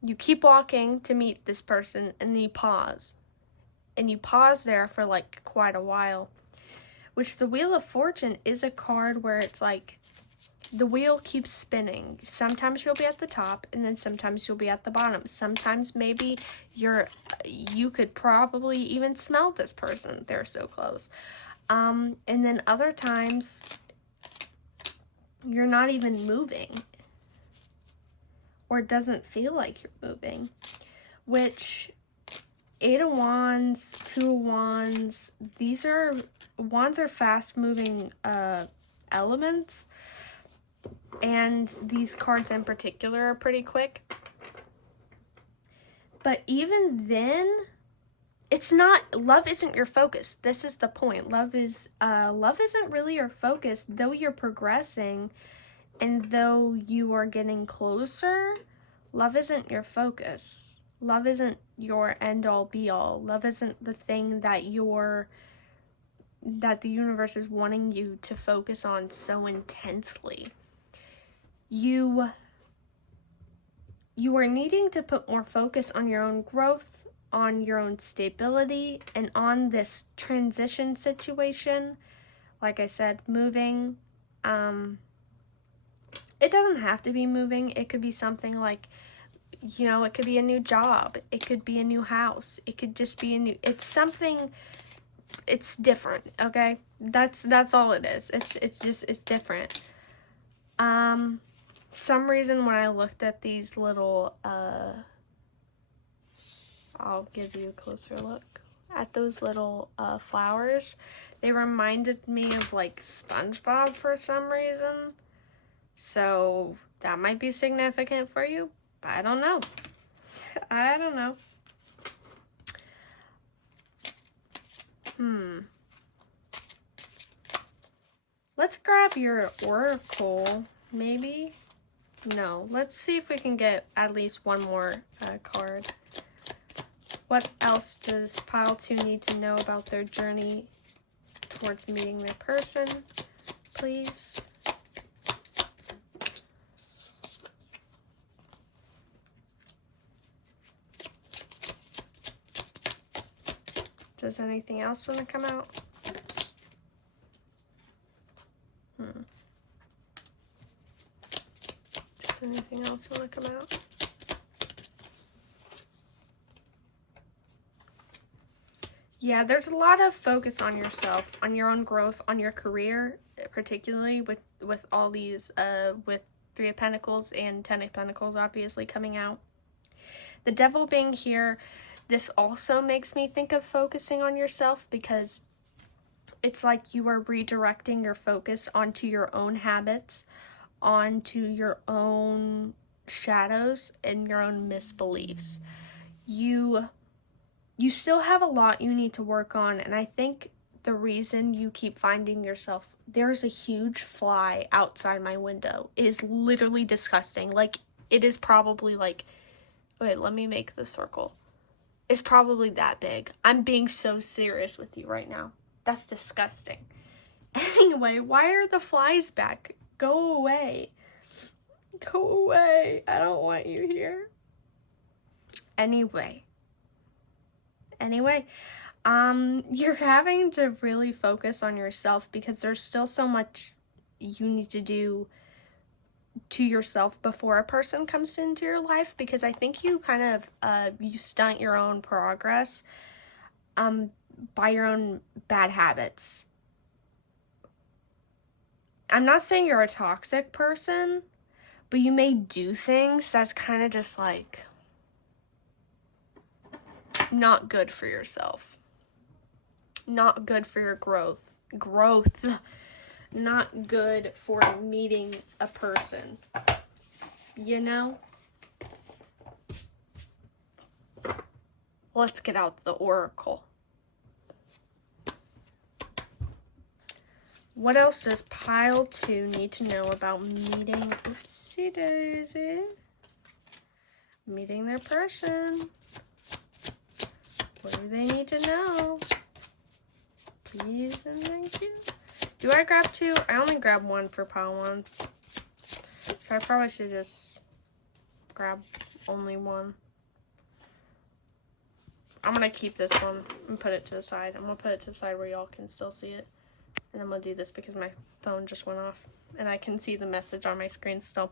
you keep walking to meet this person, and then you pause. And you pause there for, like, quite a while. Which the Wheel of Fortune is a card where it's like the wheel keeps spinning. Sometimes you'll be at the top, and then sometimes you'll be at the bottom. Sometimes maybe you could probably even smell this person. They're so close. And then other times you're not even moving, or it doesn't feel like you're moving. Which 8 of Wands, 2 of Wands, Wands are fast-moving elements, and these cards in particular are pretty quick. But even then, it's not, love isn't your focus. This is the point. Love isn't really your focus, though you're progressing, and though you are getting closer, love isn't your focus. Love isn't your end-all, be-all. Love isn't the thing that the universe is wanting you to focus on so intensely. You are needing to put more focus on your own growth, on your own stability, and on this transition situation. Like I said, moving. It doesn't have to be moving. It could be something like, it could be a new job. It could be a new house. It could just be it's something. It's different, okay? That's all it is. It's different. Some reason when I looked at these little, I'll give you a closer look at those little flowers. They reminded me of like SpongeBob for some reason. So that might be significant for you. I don't know. I don't know. Let's grab your oracle, maybe? No, let's see if we can get at least one more card. What else does pile 2 need to know about their journey towards meeting their person, please? Does anything else want to come out? Is anything else want to come out? Yeah, there's a lot of focus on yourself, on your own growth, on your career, particularly with all these, with Three of Pentacles and Ten of Pentacles obviously coming out. The Devil being here, this also makes me think of focusing on yourself, because it's like you are redirecting your focus onto your own habits, onto your own shadows and your own misbeliefs. You still have a lot you need to work on, and I think the reason you keep finding yourself, there's a huge fly outside my window. It is literally disgusting. Like, it is probably like, wait, let me make the circle. It's probably that big. I'm being so serious with you right now. That's disgusting. Anyway, why are the flies back? Go away. Go away. I don't want you here. Anyway, you're having to really focus on yourself, because there's still so much you need to do to yourself before a person comes into your life, because I think you kind of you stunt your own progress by your own bad habits. I'm not saying you're a toxic person, but you may do things that's kind of just like not good for yourself. Not good for your growth. Not good for meeting a person. You know? Let's get out the oracle. What else does pile 2 need to know about meeting, oopsie daisy, meeting their person? What do they need to know? Please and thank you. Do I grab 2? I only grabbed 1 for pile 1. So I probably should just grab only 1. I'm going to keep this one and put it to the side. I'm going to put it to the side where y'all can still see it. And I'm going to do this because my phone just went off. And I can see the message on my screen still.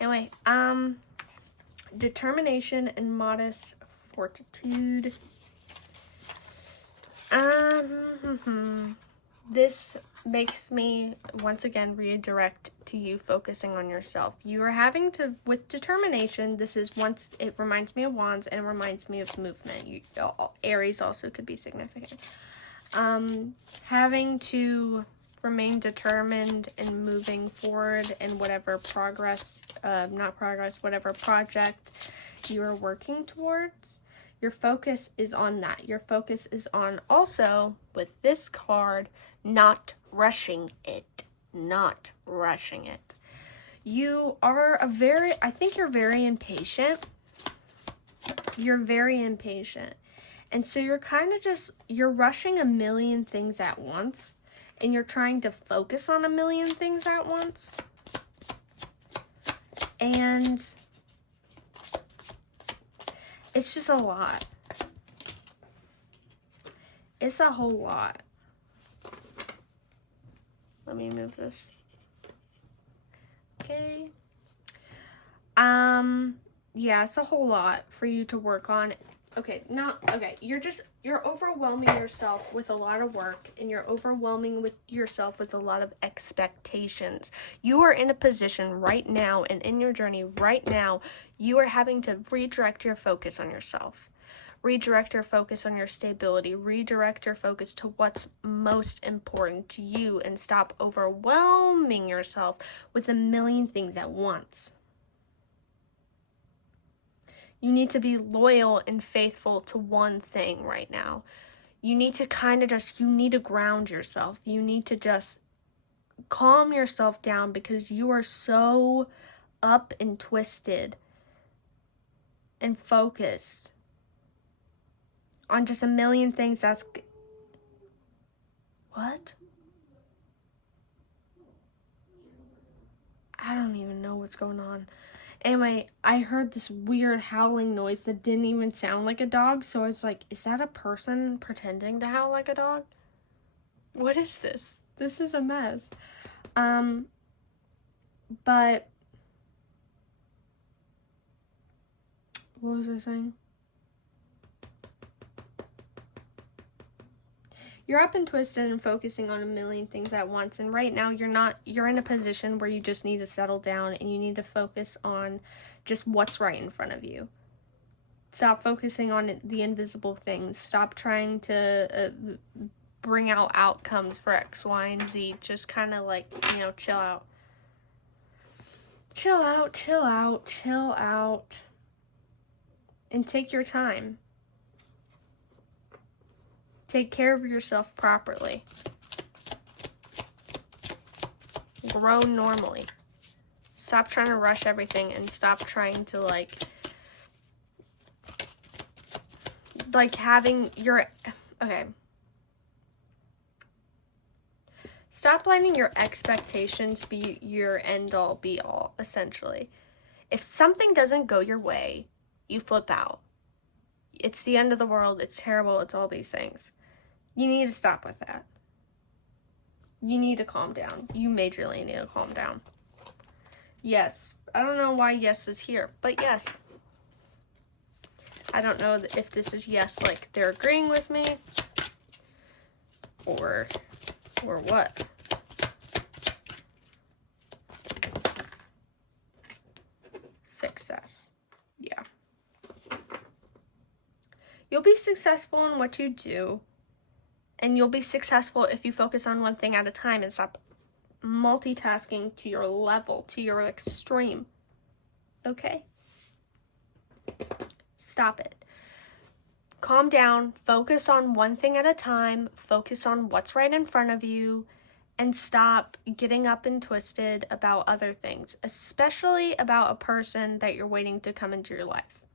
Anyway, determination and modest fortitude. This makes me once again redirect to you focusing on yourself. You are having to, with determination, this is once, it reminds me of Wands and it reminds me of movement. Aries also could be significant. Having to remain determined and moving forward in whatever whatever project you are working towards. Your focus is on that. Your focus is on also, with this card, not rushing it. Not rushing it. You are I think you're very impatient. You're very impatient. And so you're kind of you're rushing a million things at once. And you're trying to focus on a million things at once. And it's just a lot. It's a whole lot. Let me move this. Okay. Yeah, it's a whole lot for you to work on. Okay, you're overwhelming yourself with a lot of work, and you're overwhelming yourself with a lot of expectations. You are in a position right now, and in your journey right now, you are having to redirect your focus on yourself. Redirect your focus on your stability. Redirect your focus to what's most important to you, and stop overwhelming yourself with a million things at once. You need to be loyal and faithful to one thing right now. You need to you need to ground yourself. You need to just calm yourself down, because you are so up and twisted and focused on just a million things. What? I don't even know what's going on. Anyway, I heard this weird howling noise that didn't even sound like a dog, so I was like, is that a person pretending to howl like a dog? What is this? This is a mess. But What was I saying? You're up and twisted and focusing on a million things at once, and right now you're in a position where you just need to settle down and you need to focus on just what's right in front of you. Stop focusing on the invisible things. Stop trying to bring out outcomes for X, Y, and Z. Just kind of like, chill out. Chill out, chill out, chill out. And take your time. Take care of yourself properly. Grow normally. Stop trying to rush everything and stop trying to like having your, okay. Stop letting your expectations be your end all be all, essentially. If something doesn't go your way, you flip out. It's the end of the world, it's terrible, it's all these things. You need to stop with that. You need to calm down. You majorly need to calm down. Yes. I don't know why yes is here, but yes. I don't know if this is yes, like they're agreeing with me, or what. Success. Yeah. You'll be successful in what you do, and you'll be successful if you focus on one thing at a time and stop multitasking to your level, to your extreme. Okay? Stop it. Calm down, focus on one thing at a time, focus on what's right in front of you, and stop getting up and twisted about other things, especially about a person that you're waiting to come into your life.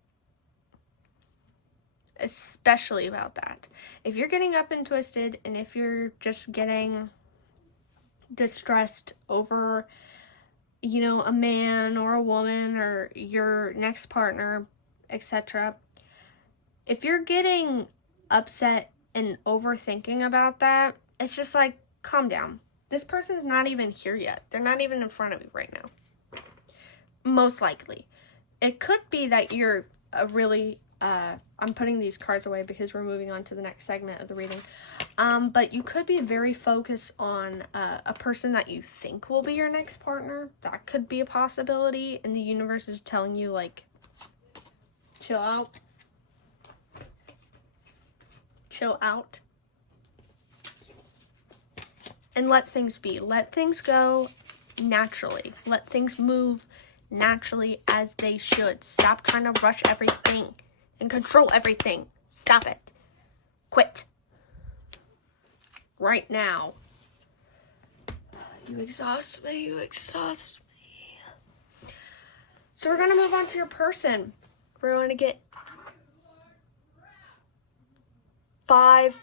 Especially about that. If you're getting up and twisted, and if you're just getting distressed over, a man or a woman or your next partner, etc., if you're getting upset and overthinking about that, it's just like, calm down. This person's not even here yet. They're not even in front of you right now. Most likely. It could be that you're a really, I'm putting these cards away because we're moving on to the next segment of the reading. But you could be very focused on a person that you think will be your next partner. That could be a possibility, and the universe is telling you, like, chill out. Chill out. And let things be. Let things go naturally. Let things move naturally as they should. Stop trying to rush everything and control everything. Stop it. Quit. Right now. You exhaust me. You exhaust me. So we're going to move on to your person. We're going to get 5.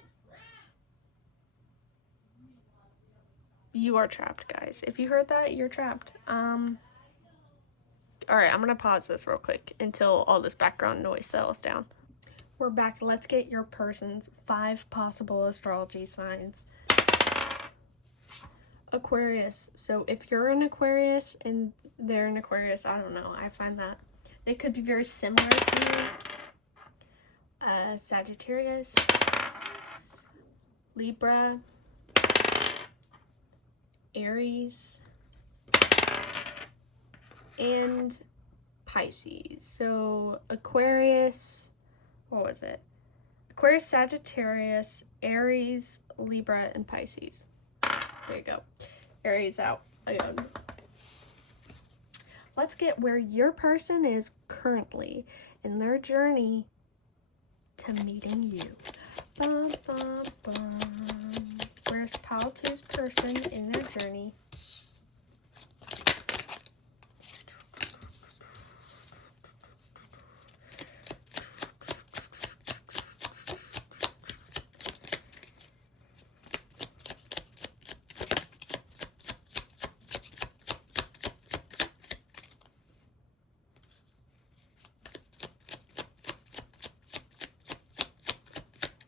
You are trapped, guys. If you heard that, you're trapped. Alright, I'm gonna pause this real quick until all this background noise settles down. We're back. Let's get your person's 5 possible astrology signs. Aquarius. So if you're an Aquarius and they're an Aquarius, I don't know. I find that they could be very similar to you. Sagittarius. Libra. Aries, and Pisces. So Aquarius, what was it? Aquarius, Sagittarius, Aries, Libra, and Pisces. There you go. Aries out again. Let's get where your person is currently in their journey to meeting you. Bum, bum, bum. Where's Pile 2's person in their journey?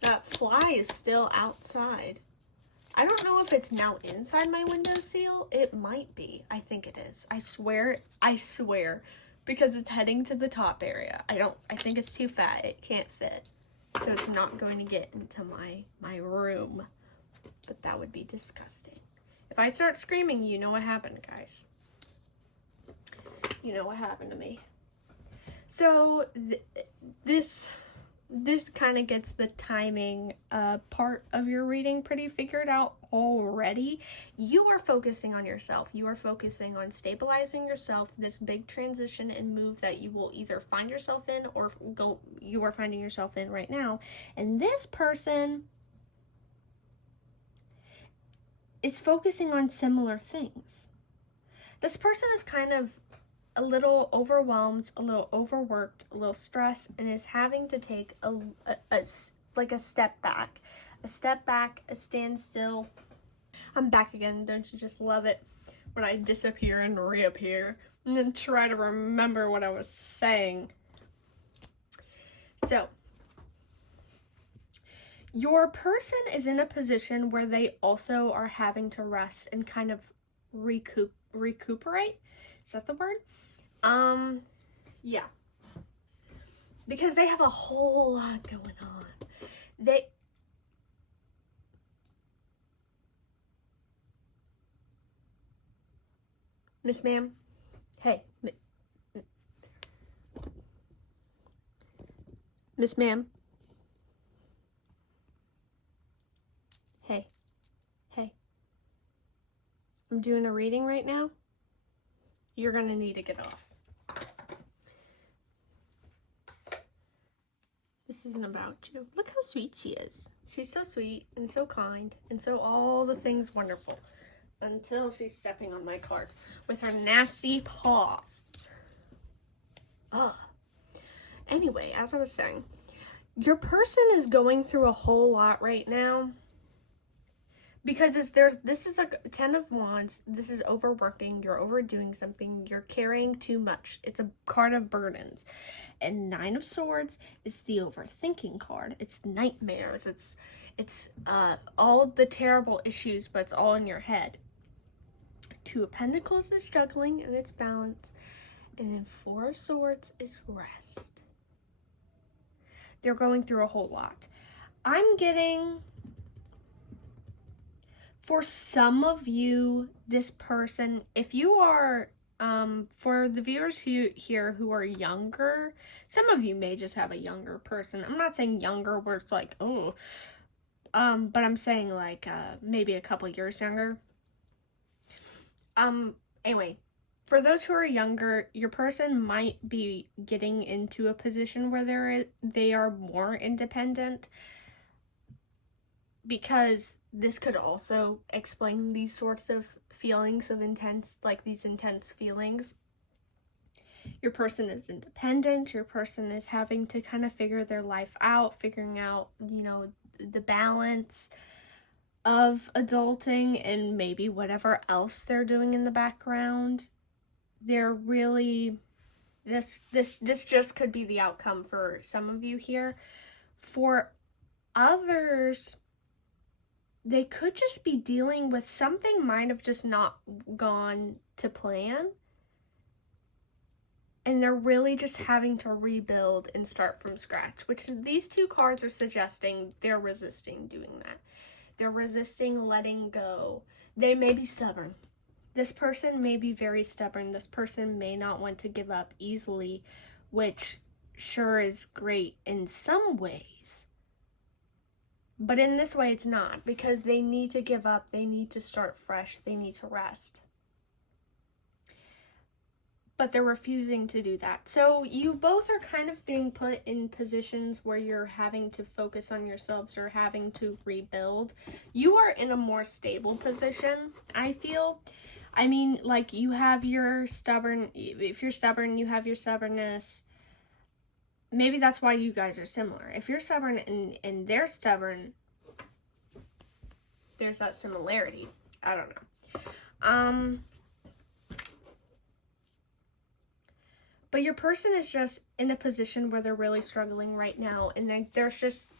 That fly is still outside. I don't know if it's now inside my windowsill. It might be. I think it is. I swear. because it's heading to the top area. I think it's too fat. It can't fit. So it's not going to get into my room. But that would be disgusting. If I start screaming, you know what happened, guys. You know what happened to me. So this kind of gets the timing part of your reading pretty figured out already. You are focusing on yourself. You are focusing on stabilizing yourself, this big transition and move that you will either find yourself in or you are finding yourself in right now. And this person is focusing on similar things. This person is kind of a little overwhelmed, a little overworked, a little stressed, and is having to take a step back, a standstill. I'm back again. Don't you just love it when I disappear and reappear and then try to remember what I was saying? So, your person is in a position where they also are having to rest and kind of recuperate. Is that the word? Yeah. Because they have a whole lot going on. Miss Ma'am? Hey. Miss Ma'am? Hey. Hey. I'm doing a reading right now. You're gonna need to get off. This isn't about you. Look how sweet she is. She's so sweet and so kind and so all the things wonderful. Until she's stepping on my cart with her nasty paws. Ugh. Anyway, as I was saying, your person is going through a whole lot right now. Because this is a 10 of Wands. This is overworking. You're overdoing something. You're carrying too much. It's a card of burdens. And 9 of Swords is the overthinking card. It's nightmares. It's all the terrible issues, but it's all in your head. 2 of Pentacles is struggling and it's balance. And then 4 of Swords is rest. They're going through a whole lot. I'm getting... For some of you, this person, if you are, for the viewers here who are younger, some of you may just have a younger person. I'm not saying younger where it's like, oh, but I'm saying like, maybe a couple years younger. Anyway, for those who are younger, your person might be getting into a position where they are more independent. Because this could also explain these sorts of feelings of these intense feelings. Your person is independent. Your person is having to kind of figure their life out, figuring out, the balance of adulting and maybe whatever else they're doing in the background. They're really, this just could be the outcome for some of you here. For others, they could just be dealing with something might have just not gone to plan. And they're really just having to rebuild and start from scratch, which these 2 cards are suggesting they're resisting doing that. They're resisting letting go. They may be stubborn. This person may be very stubborn. This person may not want to give up easily, which sure is great in some ways. But in this way, it's not, because they need to give up. They need to start fresh. They need to rest. But they're refusing to do that. So you both are kind of being put in positions where you're having to focus on yourselves or having to rebuild. You are in a more stable position, I feel. I mean, like, you have your stubborn, if you're stubborn, you have your stubbornness. Maybe that's why you guys are similar. If you're stubborn and they're stubborn, there's that similarity. I don't know. But your person is just in a position where they're really struggling right now, and there's just,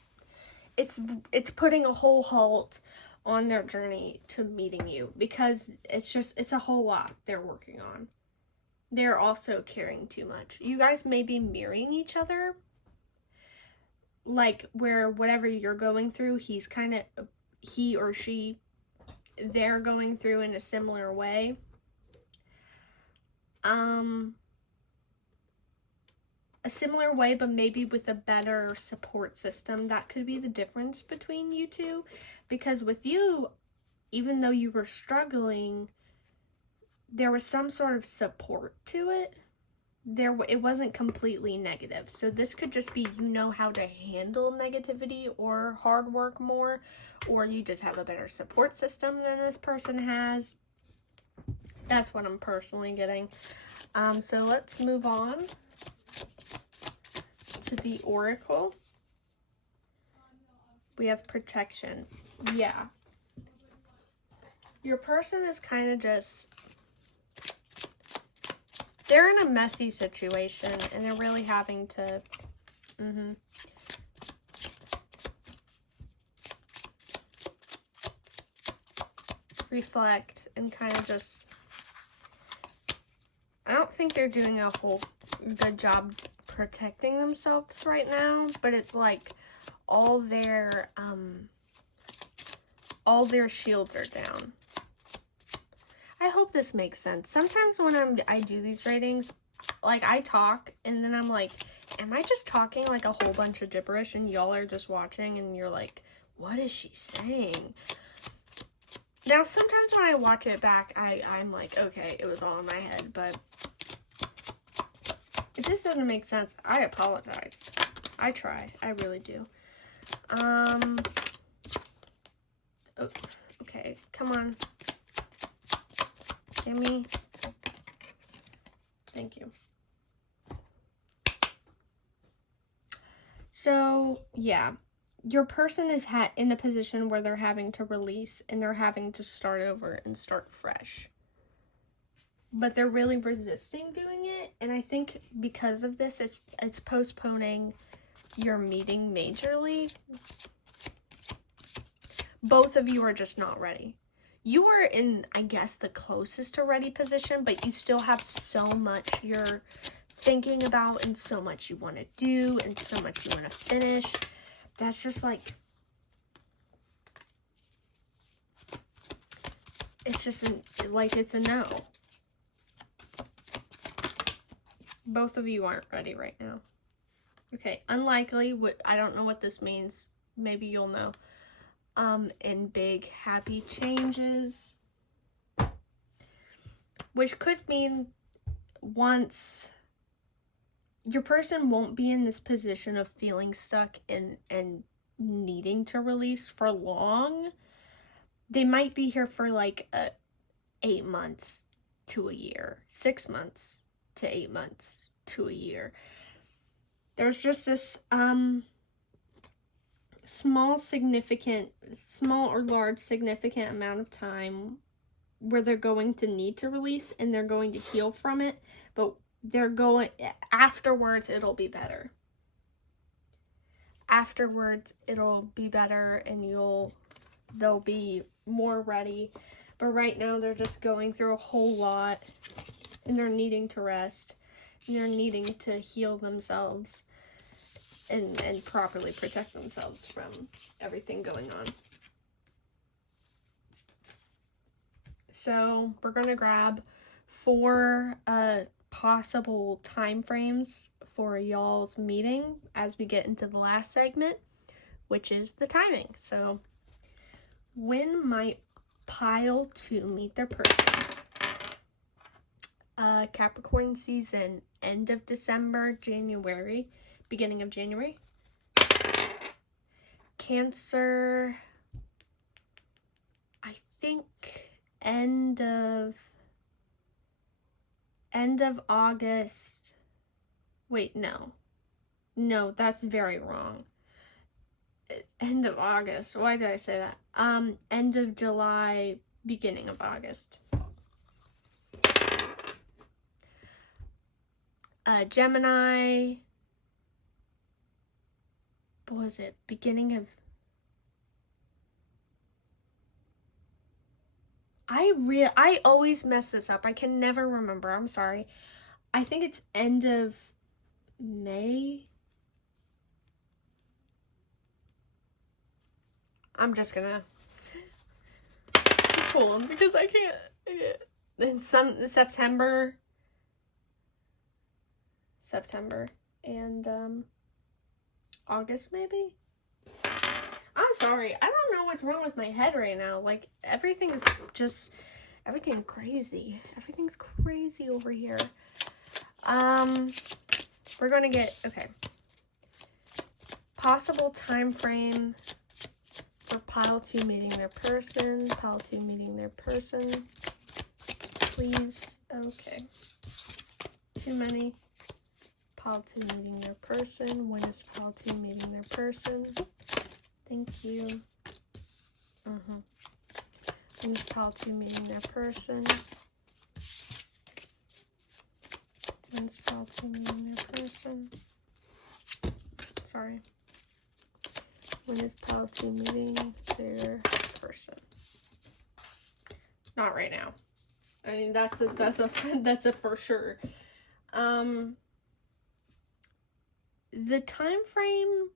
it's putting a whole halt on their journey to meeting you, because it's a whole lot they're working on. they're also caring too much. You guys may be mirroring each other, like where whatever you're going through, he or she, they're going through in a similar way. A similar way, but maybe with a better support system. That could be the difference between you two, because with you, even though you were struggling, there was some sort of support to it. It wasn't completely negative. So this could just be, you know how to handle negativity or hard work more, or you just have a better support system than this person has. That's what I'm personally getting. So let's move on to the oracle. We have protection. Yeah. Your person is kind of just, they're in a messy situation and they're really having to reflect and kind of just, I don't think they're doing a whole good job protecting themselves right now, but it's like all their shields are down. I hope this makes sense. Sometimes when I do these readings, like I talk and then I'm like, am I just talking like a whole bunch of gibberish and y'all are just watching and you're like, what is she saying? Now, sometimes when I watch it back, I'm like, okay, it was all in my head, but if this doesn't make sense, I apologize. I try. I really do. Okay, come on. Gimme. Thank you. So, yeah. Your person is in a position where they're having to release and they're having to start over and start fresh. But they're really resisting doing it. And I think because of this, it's postponing your meeting majorly. Both of you are just not ready. You are in, I guess, the closest to ready position, but you still have so much you're thinking about and so much you want to do and so much you want to finish. That's just like, it's just it's a no. Both of you aren't ready right now. Okay, unlikely. I don't know what this means. Maybe you'll know. And big happy changes, which could mean once your person won't be in this position of feeling stuck and needing to release for long. They might be here for like 8 months to a year, 6 months to 8 months to a year. There's just this small or large significant amount of time where they're going to need to release and they're going to heal from it, but afterwards it'll be better. Afterwards it'll be better and they'll be more ready. But right now they're just going through a whole lot and they're needing to rest and they're needing to heal themselves and properly protect themselves from everything going on. So we're going to grab 4 possible time frames for y'all's meeting as we get into the last segment, which is the timing. So when might pile 2 meet their person? Capricorn season, end of December, January, beginning of January. Cancer, I think end of August. Wait, no, that's very wrong. End of August. Why did I say that? End of July, beginning of August. Gemini, what was it? Beginning of, I always mess this up. I can never remember. I'm sorry. I think it's end of May. I'm just gonna pull them because I can't. In September, and August maybe. I'm sorry. I don't know what's wrong with my head right now. Like, everything's crazy. Everything's crazy over here. We're gonna get, okay. Possible time frame for pile 2 meeting their person. Pile 2 meeting their person. Please. Okay. Too many. Pile 2 meeting their person. When is pile 2 meeting their person? Thank you. When is pile 2 meeting their person? When is pile 2 meeting their person? Sorry. When is pile 2 meeting their person? Not right now. I mean, that's a for sure. The time frame,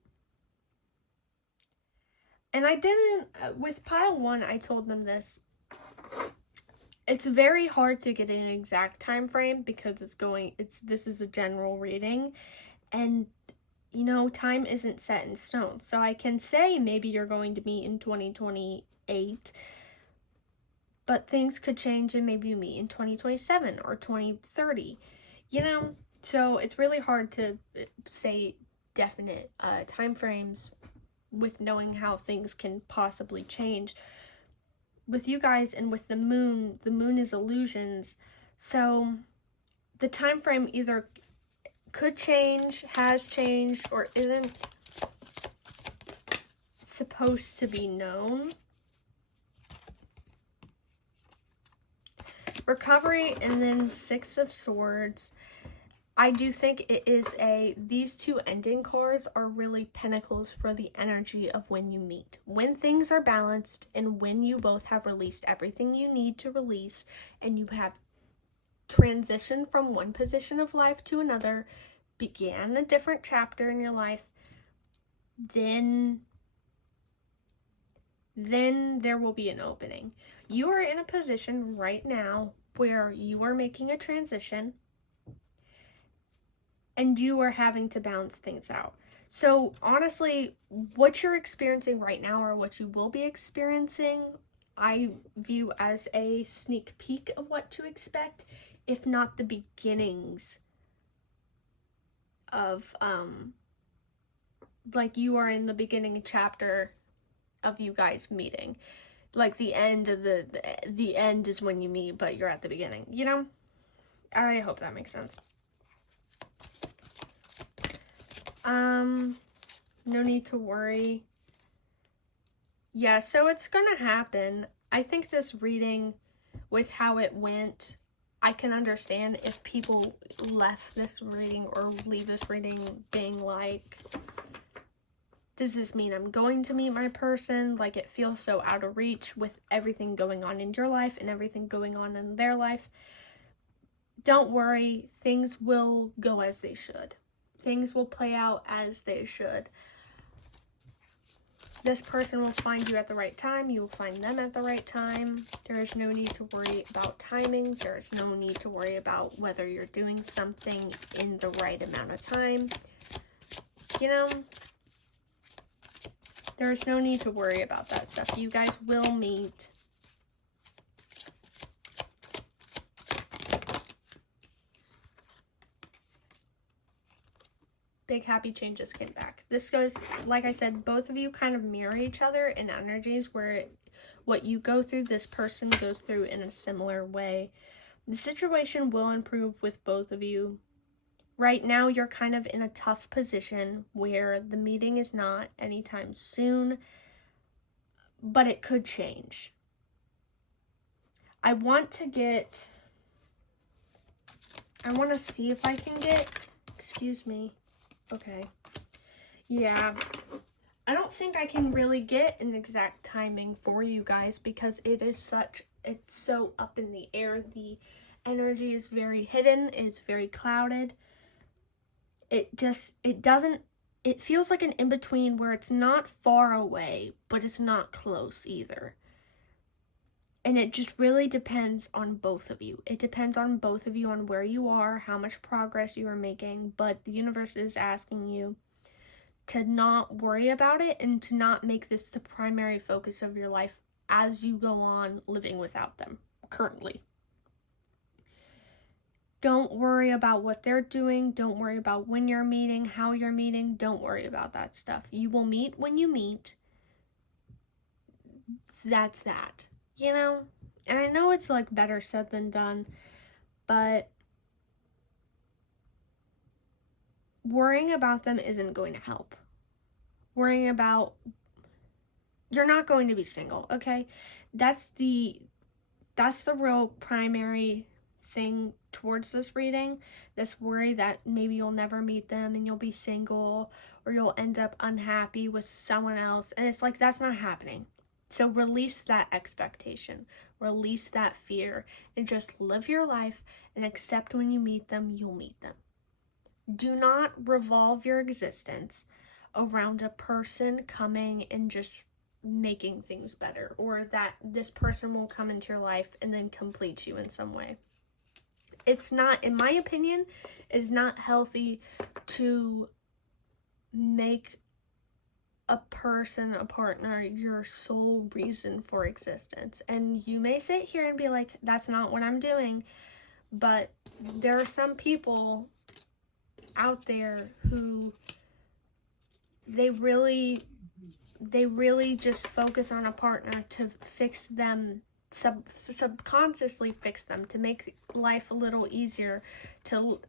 and I didn't, with pile 1, I told them this. It's very hard to get an exact time frame because this is a general reading, and you know, time isn't set in stone. So I can say maybe you're going to meet in 2028, but things could change and maybe you meet in 2027 or 2030, you know? So it's really hard to say definite time frames with knowing how things can possibly change. With you guys and with the moon is illusions. So the time frame either could change, has changed, or isn't supposed to be known. Recovery, and then 6 of Swords. I do think it is these 2 ending cards are really pinnacles for the energy of when you meet. When things are balanced and when you both have released everything you need to release and you have transitioned from one position of life to another, began a different chapter in your life, then there will be an opening. You are in a position right now where you are making a transition and you are having to balance things out. So honestly, what you're experiencing right now or what you will be experiencing, I view as a sneak peek of what to expect, if not the beginnings of, like you are in the beginning chapter of you guys meeting. Like the end of the end is when you meet, but you're at the beginning, you know? I hope that makes sense. No need to worry. Yeah, so it's gonna happen. I think this reading, with how it went, I can understand if people left this reading or leave this reading being like, does this mean I'm going to meet my person? Like, it feels so out of reach with everything going on in your life and everything going on in their life. Don't worry, things will go as they should. Things will play out as they should. This person will find you at the right time. You will find them at the right time. There is no need to worry about timing. There is no need to worry about whether you're doing something in the right amount of time. You know, there is no need to worry about that stuff. You guys will meet. Big happy changes came back. This goes, like I said, both of you kind of mirror each other in energies where what you go through, this person goes through in a similar way. The situation will improve with both of you. Right now, you're kind of in a tough position where the meeting is not anytime soon, but it could change. I want to see if I can get, excuse me. Okay. Yeah. I don't think I can really get an exact timing for you guys because it's so up in the air, the energy is very hidden, it's very clouded. It feels like an in-between where it's not far away, but it's not close either. And it just really depends on both of you. It depends on both of you on where you are, how much progress you are making, but the universe is asking you to not worry about it and to not make this the primary focus of your life as you go on living without them currently. Don't worry about what they're doing. Don't worry about when you're meeting, how you're meeting. Don't worry about that stuff. You will meet when you meet. That's that. You know? And I know it's like better said than done, but worrying about them isn't going to help. Worrying about, you're not going to be single, okay? That's the real primary thing towards this reading. This worry that maybe you'll never meet them and you'll be single, or you'll end up unhappy with someone else. And it's like, that's not happening. So release that expectation, release that fear, and just live your life and accept when you meet them, you'll meet them. Do not revolve your existence around a person coming and just making things better, or that this person will come into your life and then complete you in some way. It's not, in my opinion, is not healthy to make a person, a partner, your sole reason for existence. And you may sit here and be like, that's not what I'm doing. But there are some people out there who they really just focus on a partner to fix them, subconsciously fix them, to make life a little easier, to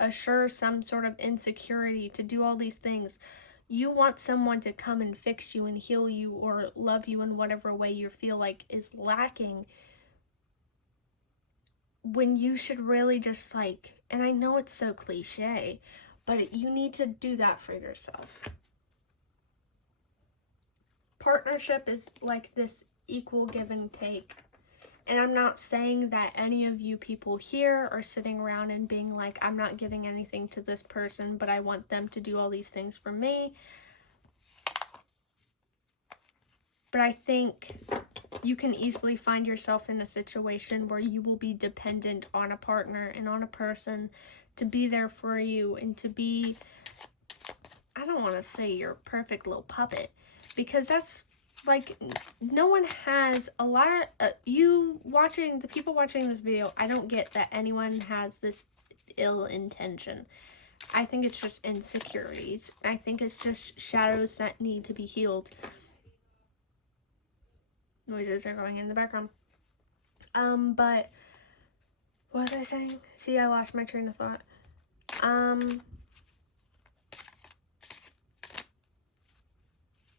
assure some sort of insecurity, to do all these things. You want someone to come and fix you and heal you or love you in whatever way you feel like is lacking, when you should really just like, and I know it's so cliche, but you need to do that for yourself. Partnership is like this equal give and take. And I'm not saying that any of you people here are sitting around and being like, I'm not giving anything to this person, but I want them to do all these things for me. But I think you can easily find yourself in a situation where you will be dependent on a partner and on a person to be there for you and to be, I don't want to say your perfect little puppet, because that's like, no one has a lot of, the people watching this video, I don't get that anyone has this ill intention. I think it's just insecurities. I think it's just shadows that need to be healed. Noises are going in the background. But what was I saying? See, I lost my train of thought.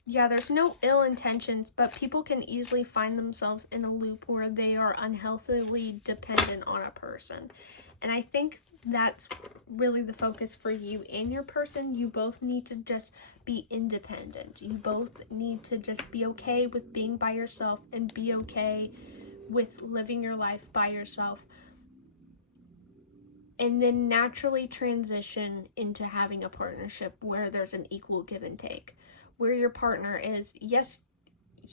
Yeah, there's no ill intentions, but people can easily find themselves in a loop where they are unhealthily dependent on a person. And I think that's really the focus for you and your person. You both need to just be independent. You both need to just be okay with being by yourself and be okay with living your life by yourself. And then naturally transition into having a partnership where there's an equal give and take. Where your partner is, yes,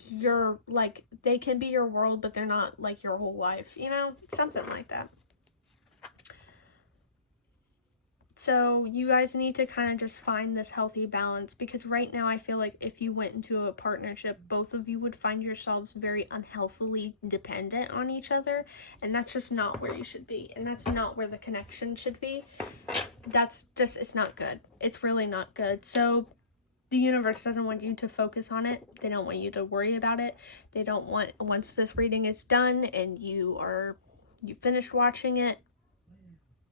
you're like, they can be your world, but they're not like your whole life, you know, something like that. So you guys need to kind of just find this healthy balance, because right now I feel like if you went into a partnership, both of you would find yourselves very unhealthily dependent on each other, and that's just not where you should be, and that's not where the connection should be. That's just, it's not good. It's really not good. So the universe doesn't want you to focus on it. They don't want you to worry about it. They don't want, once this reading is done and you finished watching it,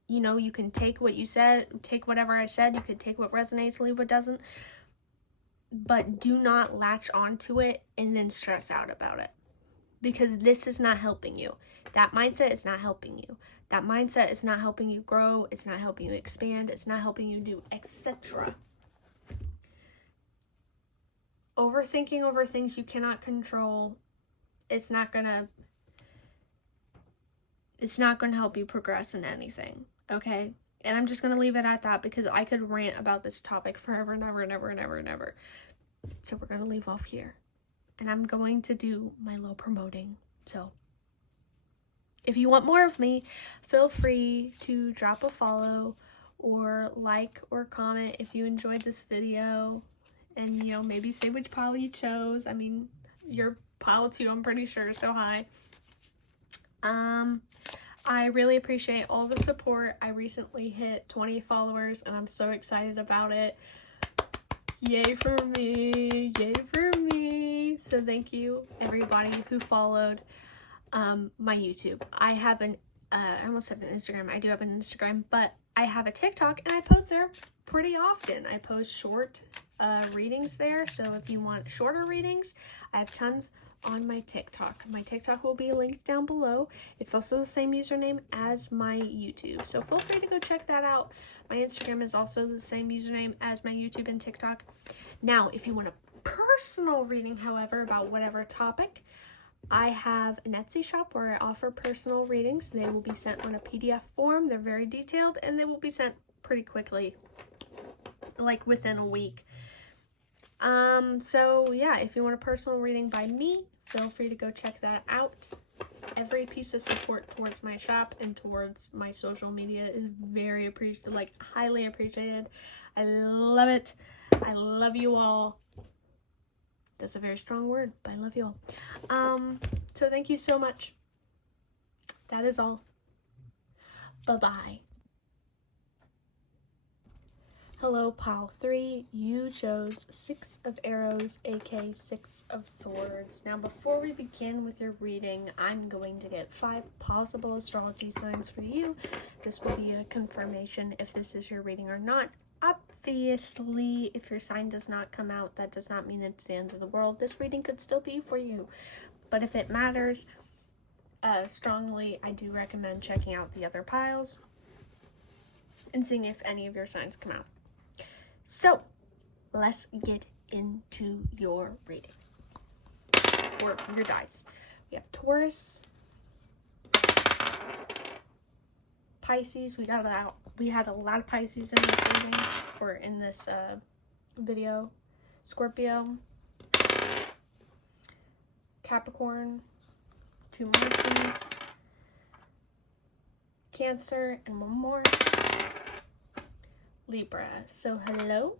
you know, you can take what you said, take whatever I said, you could take what resonates, leave what doesn't, but do not latch onto it and then stress out about it, because this is not helping you. That mindset is not helping you. That mindset is not helping you grow. It's not helping you expand. It's not helping you do, etc. Overthinking over things you cannot control, it's not gonna it's not going to help you progress in anything, okay? And I'm just going to leave it at that because I could rant about this topic forever and ever and ever and ever and ever. So we're going to leave off here. And I'm going to do my little promoting. So if you want more of me, feel free to drop a follow or like or comment if you enjoyed this video. And, you know, maybe say which pile you chose. I mean, your pile too, I'm pretty sure, is so high. I really appreciate all the support. I recently hit 20 followers and I'm so excited about it. Yay for me. Yay for me. So thank you everybody who followed my YouTube. I have I almost said an Instagram. I do have an Instagram, but I have a TikTok and I post there pretty often. I post short readings there. So if you want shorter readings, I have tons on my TikTok. My TikTok will be linked down below. It's also the same username as my YouTube. So feel free to go check that out. My Instagram is also the same username as my YouTube and TikTok. Now, if you want a personal reading, however, about whatever topic, I have an Etsy shop where I offer personal readings. They will be sent on a PDF form. They're very detailed and they will be sent pretty quickly, like within a week. So yeah, if you want a personal reading by me, feel free to go check that out. Every piece of support towards my shop and towards my social media is very appreciated, like highly appreciated. I love it. I love you all. That's a very strong word, but I love you all. So thank you so much. That is all. Bye-bye. Hello, pile 3. You chose 6 of arrows, aka 6 of swords. Now, before we begin with your reading, I'm going to get 5 possible astrology signs for you. This will be a confirmation if this is your reading or not. Obviously, if your sign does not come out, that does not mean it's the end of the world. This reading could still be for you. But if it matters, strongly, I do recommend checking out the other piles and seeing if any of your signs come out. So, let's get into your reading, or your dice. We have Taurus, Pisces. We had a lot of Pisces in this reading, or in this video. Scorpio, Capricorn, 2 Monkeys, Cancer, and 1 more. Libra. So hello,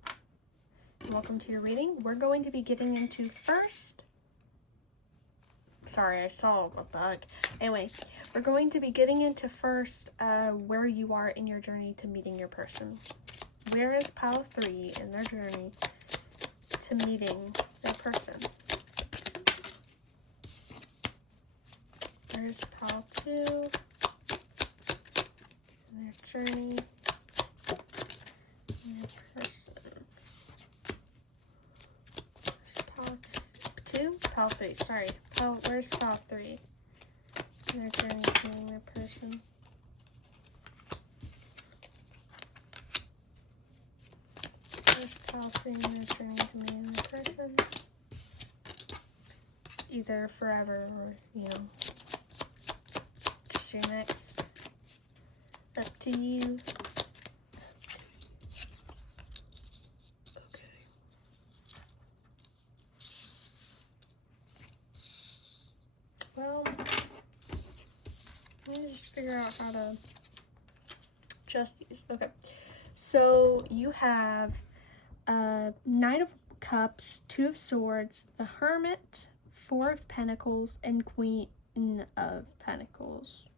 and welcome to your reading. We're going to be getting into first. Sorry, I saw a bug. Anyway, we're going to be getting into first where you are in your journey to meeting your person. Where is pile 3 in their journey to meeting their person? Where's pile 2 in their journey? Pile 3, sorry. Where's pile 3? They're journey to meeting their person. Where's pile 3 in their journey to meeting their person? Either forever or, you know, just your next. Up to you. Well, let me just figure out how to adjust these. Okay, so you have Knight of Cups, 2 of Swords, the Hermit, 4 of Pentacles, and Queen of Pentacles.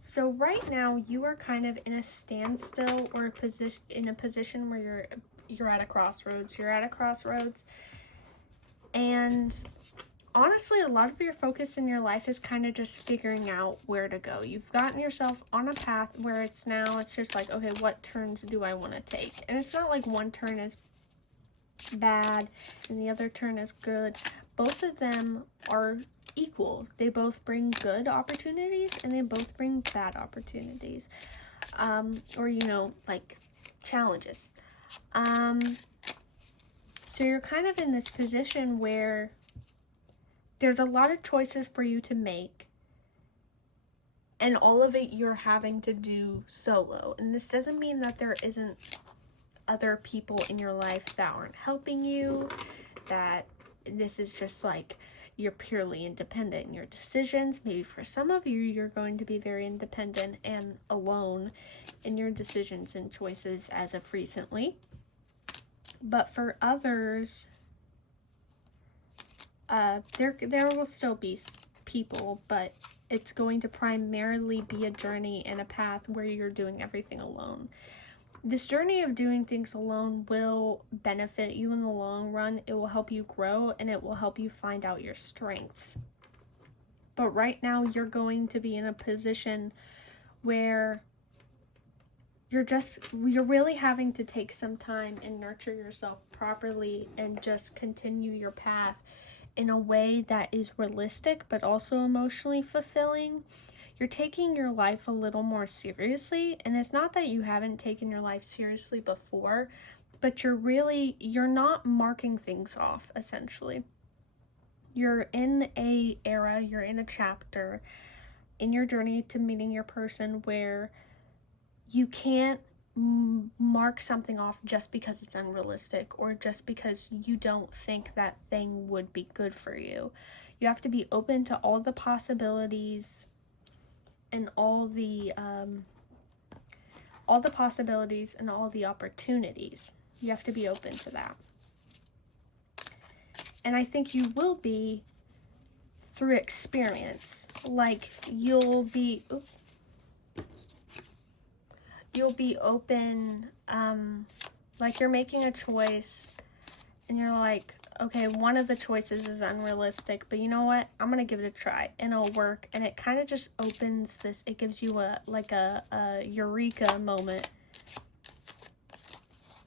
So right now you are kind of in a standstill, or in a position where you're at a crossroads. You're at a crossroads, and honestly, a lot of your focus in your life is kind of just figuring out where to go. You've gotten yourself on a path where it's just like, okay, what turns do I want to take? And it's not like one turn is bad and the other turn is good. Both of them are equal. They both bring good opportunities and they both bring bad opportunities. Or, you know, like challenges. So you're kind of in this position where there's a lot of choices for you to make, And all of it you're having to do solo. And this doesn't mean that there isn't other people in your life that aren't helping you, that this is just like you're purely independent in your decisions. Maybe for some of you, you're going to be very independent and alone in your decisions and choices as of recently. But for others, there will still be people, but it's going to primarily be a journey and a path where you're doing everything alone. This journey of doing things alone will benefit you in the long run. It will help you grow, and it will help you find out your strengths. But right now, you're going to be in a position where you're really having to take some time and nurture yourself properly and just continue your path in a way that is realistic but also emotionally fulfilling. You're taking your life a little more seriously, and it's not that you haven't taken your life seriously before, but you're not marking things off, essentially. You're in a era, you're in a chapter in your journey to meeting your person where you can't mark something off just because it's unrealistic or just because you don't think that thing would be good for you. You have to be open to all the possibilities and all the possibilities and all the opportunities. You have to be open to that. And I think you will be through experience. Like you'll be open, like you're making a choice and you're like, okay, one of the choices is unrealistic, but you know what? I'm going to give it a try and it'll work. And it kind of just opens this, it gives you a eureka moment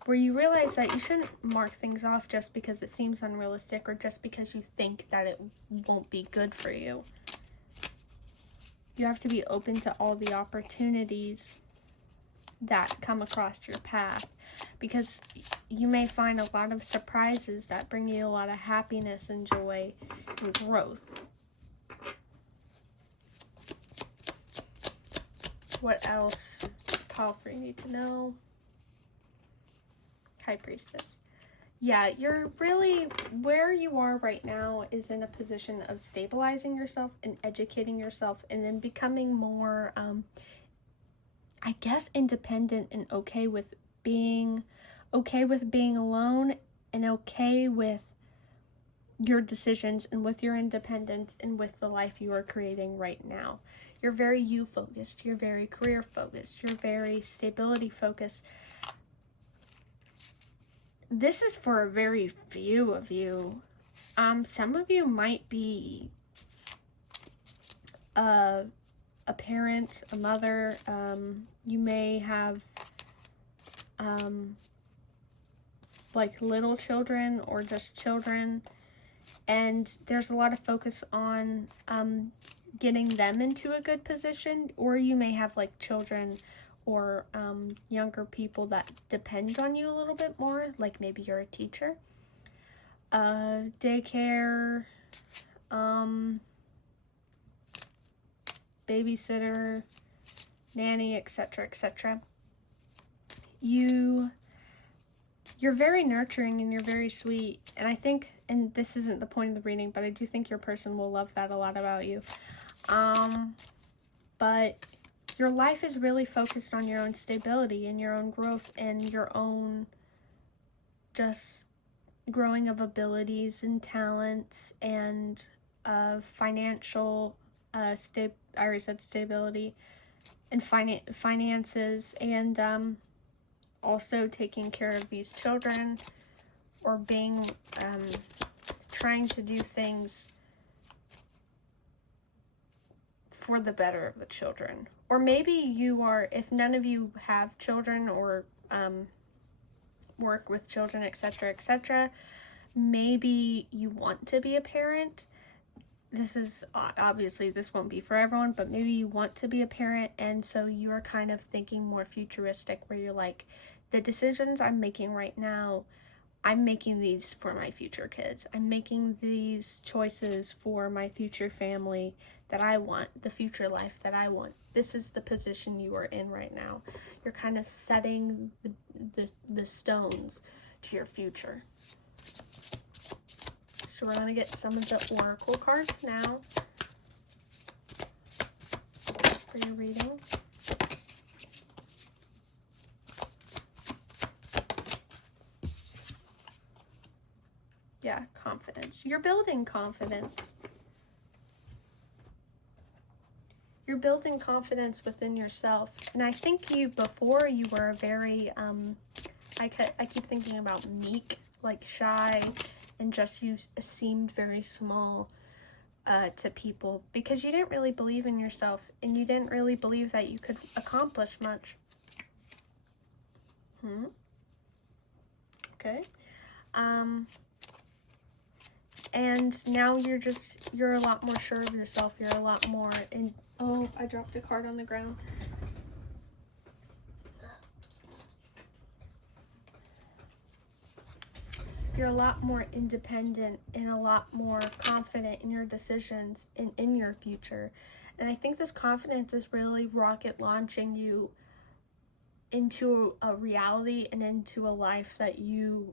where you realize that you shouldn't mark things off just because it seems unrealistic or just because you think that it won't be good for you. You have to be open to all the opportunities that come across your path, because you may find a lot of surprises that bring you a lot of happiness and joy and growth. What else does Pile 3 need to know? High Priestess. Yeah, you're really, where you are right now is in a position of stabilizing yourself and educating yourself and then becoming more, I guess, independent and okay with being alone and okay with your decisions and with your independence and with the life you are creating right now. You're very you focused, you're very career focused, you're very stability focused. This is for a very few of you. Some of you might be a parent, a mother. You may have like little children or just children, and there's a lot of focus on getting them into a good position, or you may have like children or younger people that depend on you a little bit more, like maybe you're a teacher, daycare, babysitter, nanny, etc., etc. You're very nurturing and you're very sweet, and I think, and this isn't the point of the reading, but I do think your person will love that a lot about you. But your life is really focused on your own stability and your own growth and your own just growing of abilities and talents and financial I already said stability and finances, and also taking care of these children, or being trying to do things for the better of the children. Or maybe you are, if none of you have children or work with children, etc., etc., maybe you want to be a parent. This is, obviously this won't be for everyone, but maybe you want to be a parent, and so you are kind of thinking more futuristic, where you're like, the decisions I'm making right now, I'm making these for my future kids. I'm making these choices for my future family that I want, the future life that I want. This is the position you are in right now. You're kind of setting the stones to your future. So we're going to get some of the oracle cards now for your reading. Yeah, confidence. You're building confidence. You're building confidence within yourself. And I think before you were very, I keep thinking about meek, like shy, and just you seemed very small to people because you didn't really believe in yourself and you didn't really believe that you could accomplish much. Okay. And now you're a lot more sure of yourself. You're a lot more oh, I dropped a card on the ground. You're a lot more independent and a lot more confident in your decisions and in your future. And I think this confidence is really rocket launching you into a reality and into a life that you're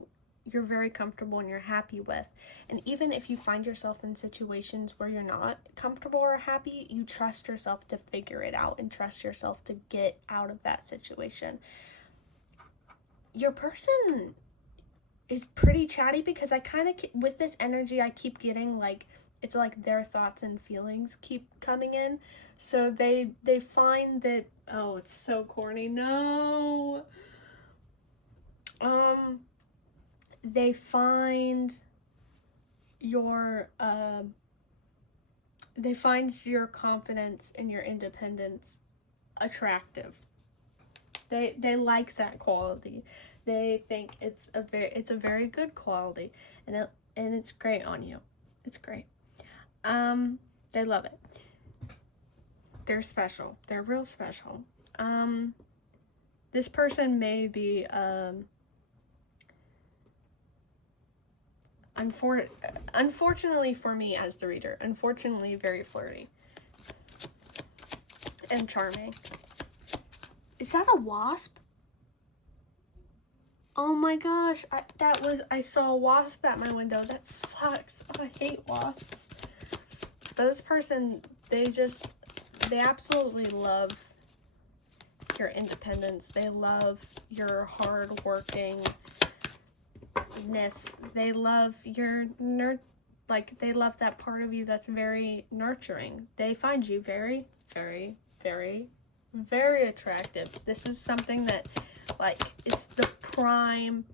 very comfortable and you're happy with. And even if you find yourself in situations where you're not comfortable or happy, you trust yourself to figure it out and trust yourself to get out of that situation. Your person is pretty chatty because I kind of, with this energy, I keep getting like, it's like their thoughts and feelings keep coming in. So they find that, oh, it's so corny. No. They find your confidence and your independence attractive. They like that quality. They think it's a very good quality, and it's great on you. It's great. They love it. They're special. They're real special. This person may be unfortunately for me as the reader, unfortunately very flirty and charming. Is that a wasp? Oh my gosh, I saw a wasp at my window. That sucks. Oh, I hate wasps. But this person, they absolutely love your independence. They love your hardworkingness. They love your they love that part of you that's very nurturing. They find you very, very, very, very attractive. This is something that, like, it's the prime,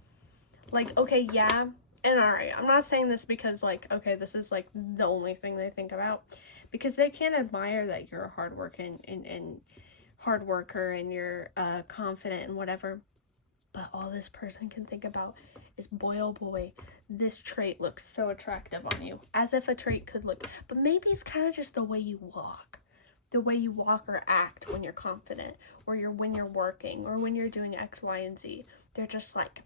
like, okay, yeah, and alright, I'm not saying this because, like, okay, this is, like, the only thing they think about, because they can admire that you're a hard worker and you're confident and whatever, but all this person can think about is, boy, oh boy, this trait looks so attractive on you, as if a trait could look, but maybe it's kind of just the way you walk. The way you walk or act when you're confident, or when you're working, or when you're doing X, Y, and Z. They're just like,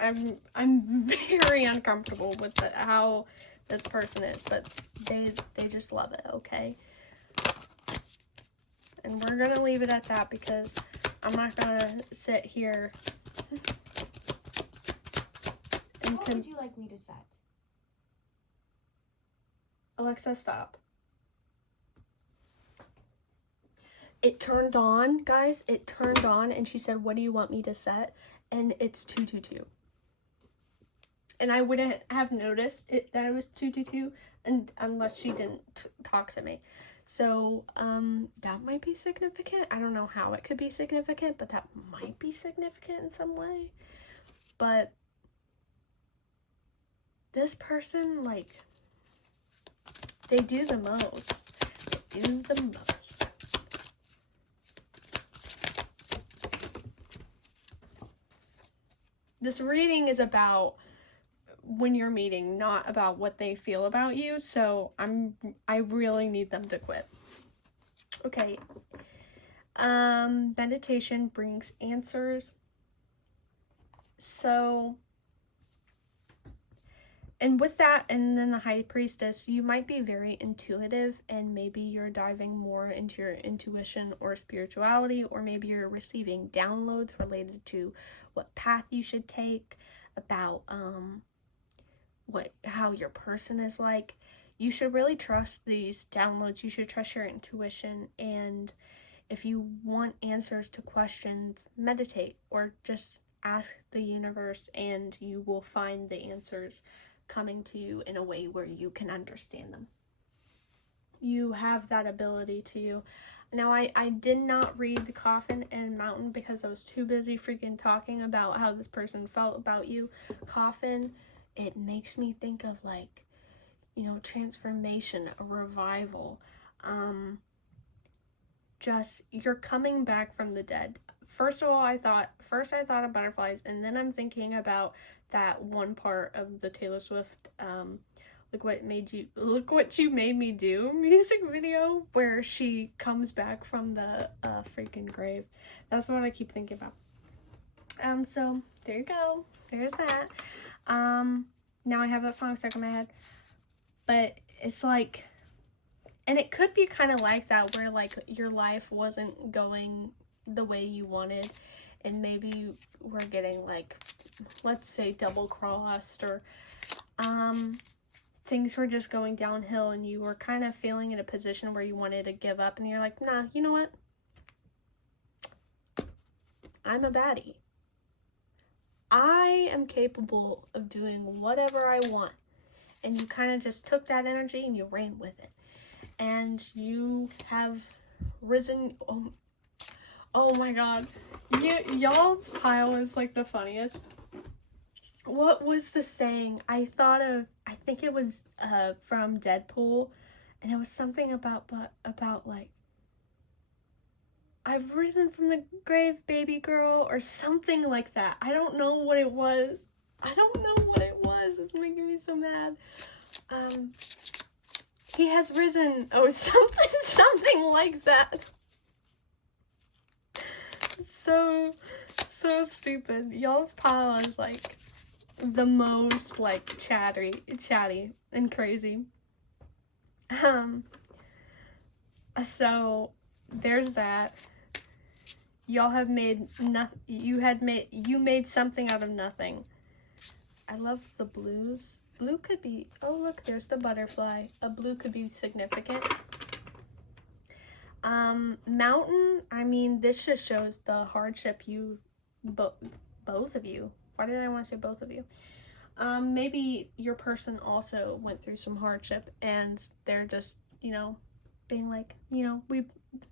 I'm very uncomfortable with how this person is, but they just love it, okay? And we're gonna leave it at that because I'm not gonna sit here and what would you like me to set? Alexa, stop. It turned on, guys. It turned on, and she said, what do you want me to set? And it's 222. And I wouldn't have noticed that it was 222 unless she didn't talk to me. So, that might be significant. I don't know how it could be significant, but that might be significant in some way. But this person, like, they do the most. They do the most. This reading is about when you're meeting, not about what they feel about you. So I really need them to quit. Okay. Meditation brings answers. So, and with that, and then the High Priestess, you might be very intuitive, and maybe you're diving more into your intuition or spirituality, or maybe you're receiving downloads related to what path you should take, about how your person is like. You should really trust these downloads. You should trust your intuition, and if you want answers to questions, meditate or just ask the universe, and you will find the answers coming to you in a way where you can understand them. You have that ability to. Now, I did not read the Coffin and Mountain because I was too busy freaking talking about how this person felt about you. Coffin, it makes me think of, like, you know, transformation, a revival. Just, you're coming back from the dead. First of all, I thought of butterflies, and then I'm thinking about that one part of the Taylor Swift look what you made me do music video, where she comes back from the freaking grave. That's what I keep thinking about. So there you go. There's that. Now I have that song stuck in my head. But it's like, and it could be kind of like that, where like your life wasn't going the way you wanted, and maybe you were getting, like, let's say, double crossed, or things were just going downhill, and you were kind of feeling in a position where you wanted to give up, and you're like, nah, you know what? I'm a baddie. I am capable of doing whatever I want. And you kind of just took that energy and you ran with it. And you have risen. Oh my god. Y'all's pile is like the funniest. What was the saying? I think it was from Deadpool, and it was something about like, I've risen from the grave, baby girl, or something like that. I don't know what it was. It's making me so mad. He has risen. Oh, something like that. So stupid. Y'all's pile is like the most like chatty and crazy. So there's that. Y'all have made you made something out of nothing. I love the blues. Blue could be, oh look, there's the butterfly. A blue could be significant. Mountain, I mean, this just shows the hardship both of you. Why did I want to say both of you? Maybe your person also went through some hardship, and they're just, you know, being like, you know,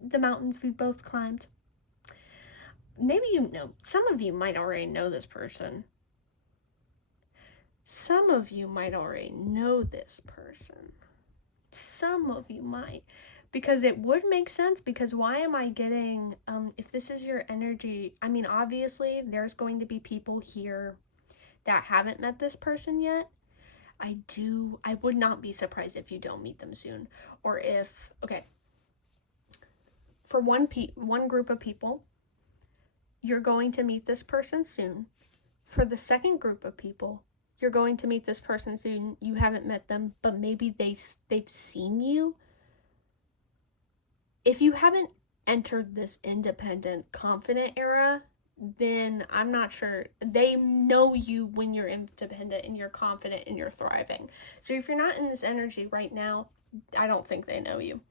the mountains we both climbed. Maybe you know, some of you might already know this person. Some of you might already know this person. Some of you might. Because it would make sense, because why am I getting, if this is your energy, I mean, obviously, there's going to be people here that haven't met this person yet. I would not be surprised if you don't meet them soon. Or if, okay, for one group of people, you're going to meet this person soon. For the second group of people, you're going to meet this person soon. You haven't met them, but maybe they've seen you. If you haven't entered this independent, confident era, then I'm not sure. They know you when you're independent and you're confident and you're thriving. So if you're not in this energy right now, I don't think they know you.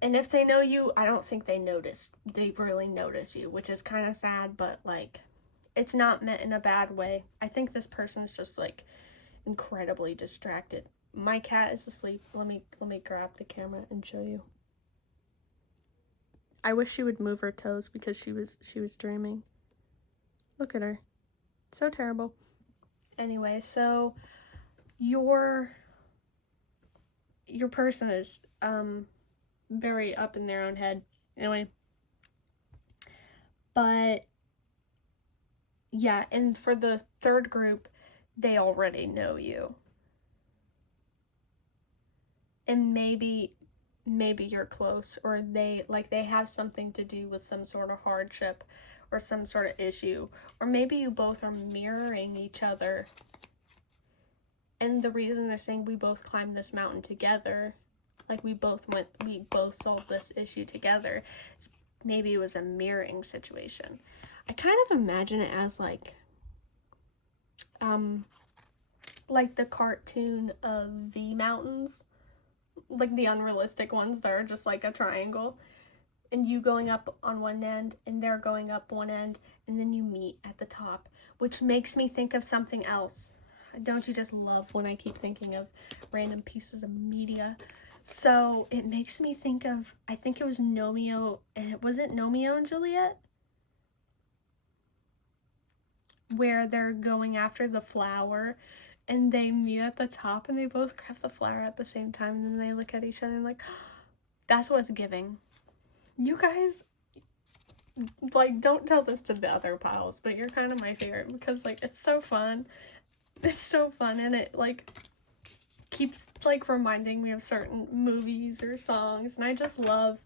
And if they know you, I don't think they really notice you, which is kind of sad, but like, it's not meant in a bad way. I think this person's just like incredibly distracted. My cat is asleep. Let me grab the camera and show you. I wish she would move her toes because she was dreaming. Look at her. So terrible. Anyway, so your person is very up in their own head. Anyway. But yeah, and for the third group, they already know you. And maybe you're close, or they have something to do with some sort of hardship or some sort of issue, or maybe you both are mirroring each other. And the reason they're saying we both climbed this mountain together, like we both solved this issue together, maybe it was a mirroring situation. I kind of imagine it as like the cartoon of V mountains, like the unrealistic ones that are just like a triangle, and you going up on one end and they're going up one end, and then you meet at the top, which makes me think of something else. Don't you just love when I keep thinking of random pieces of media? So it makes me think of, I think it was Romeo, was it Romeo and Juliet? Where they're going after the flower and they meet at the top and they both grab the flower at the same time, and then they look at each other and like, that's what it's giving. You guys, like, don't tell this to the other piles, but you're kind of my favorite because, like, it's so fun. It's so fun, and it, like, keeps, like, reminding me of certain movies or songs, and I just love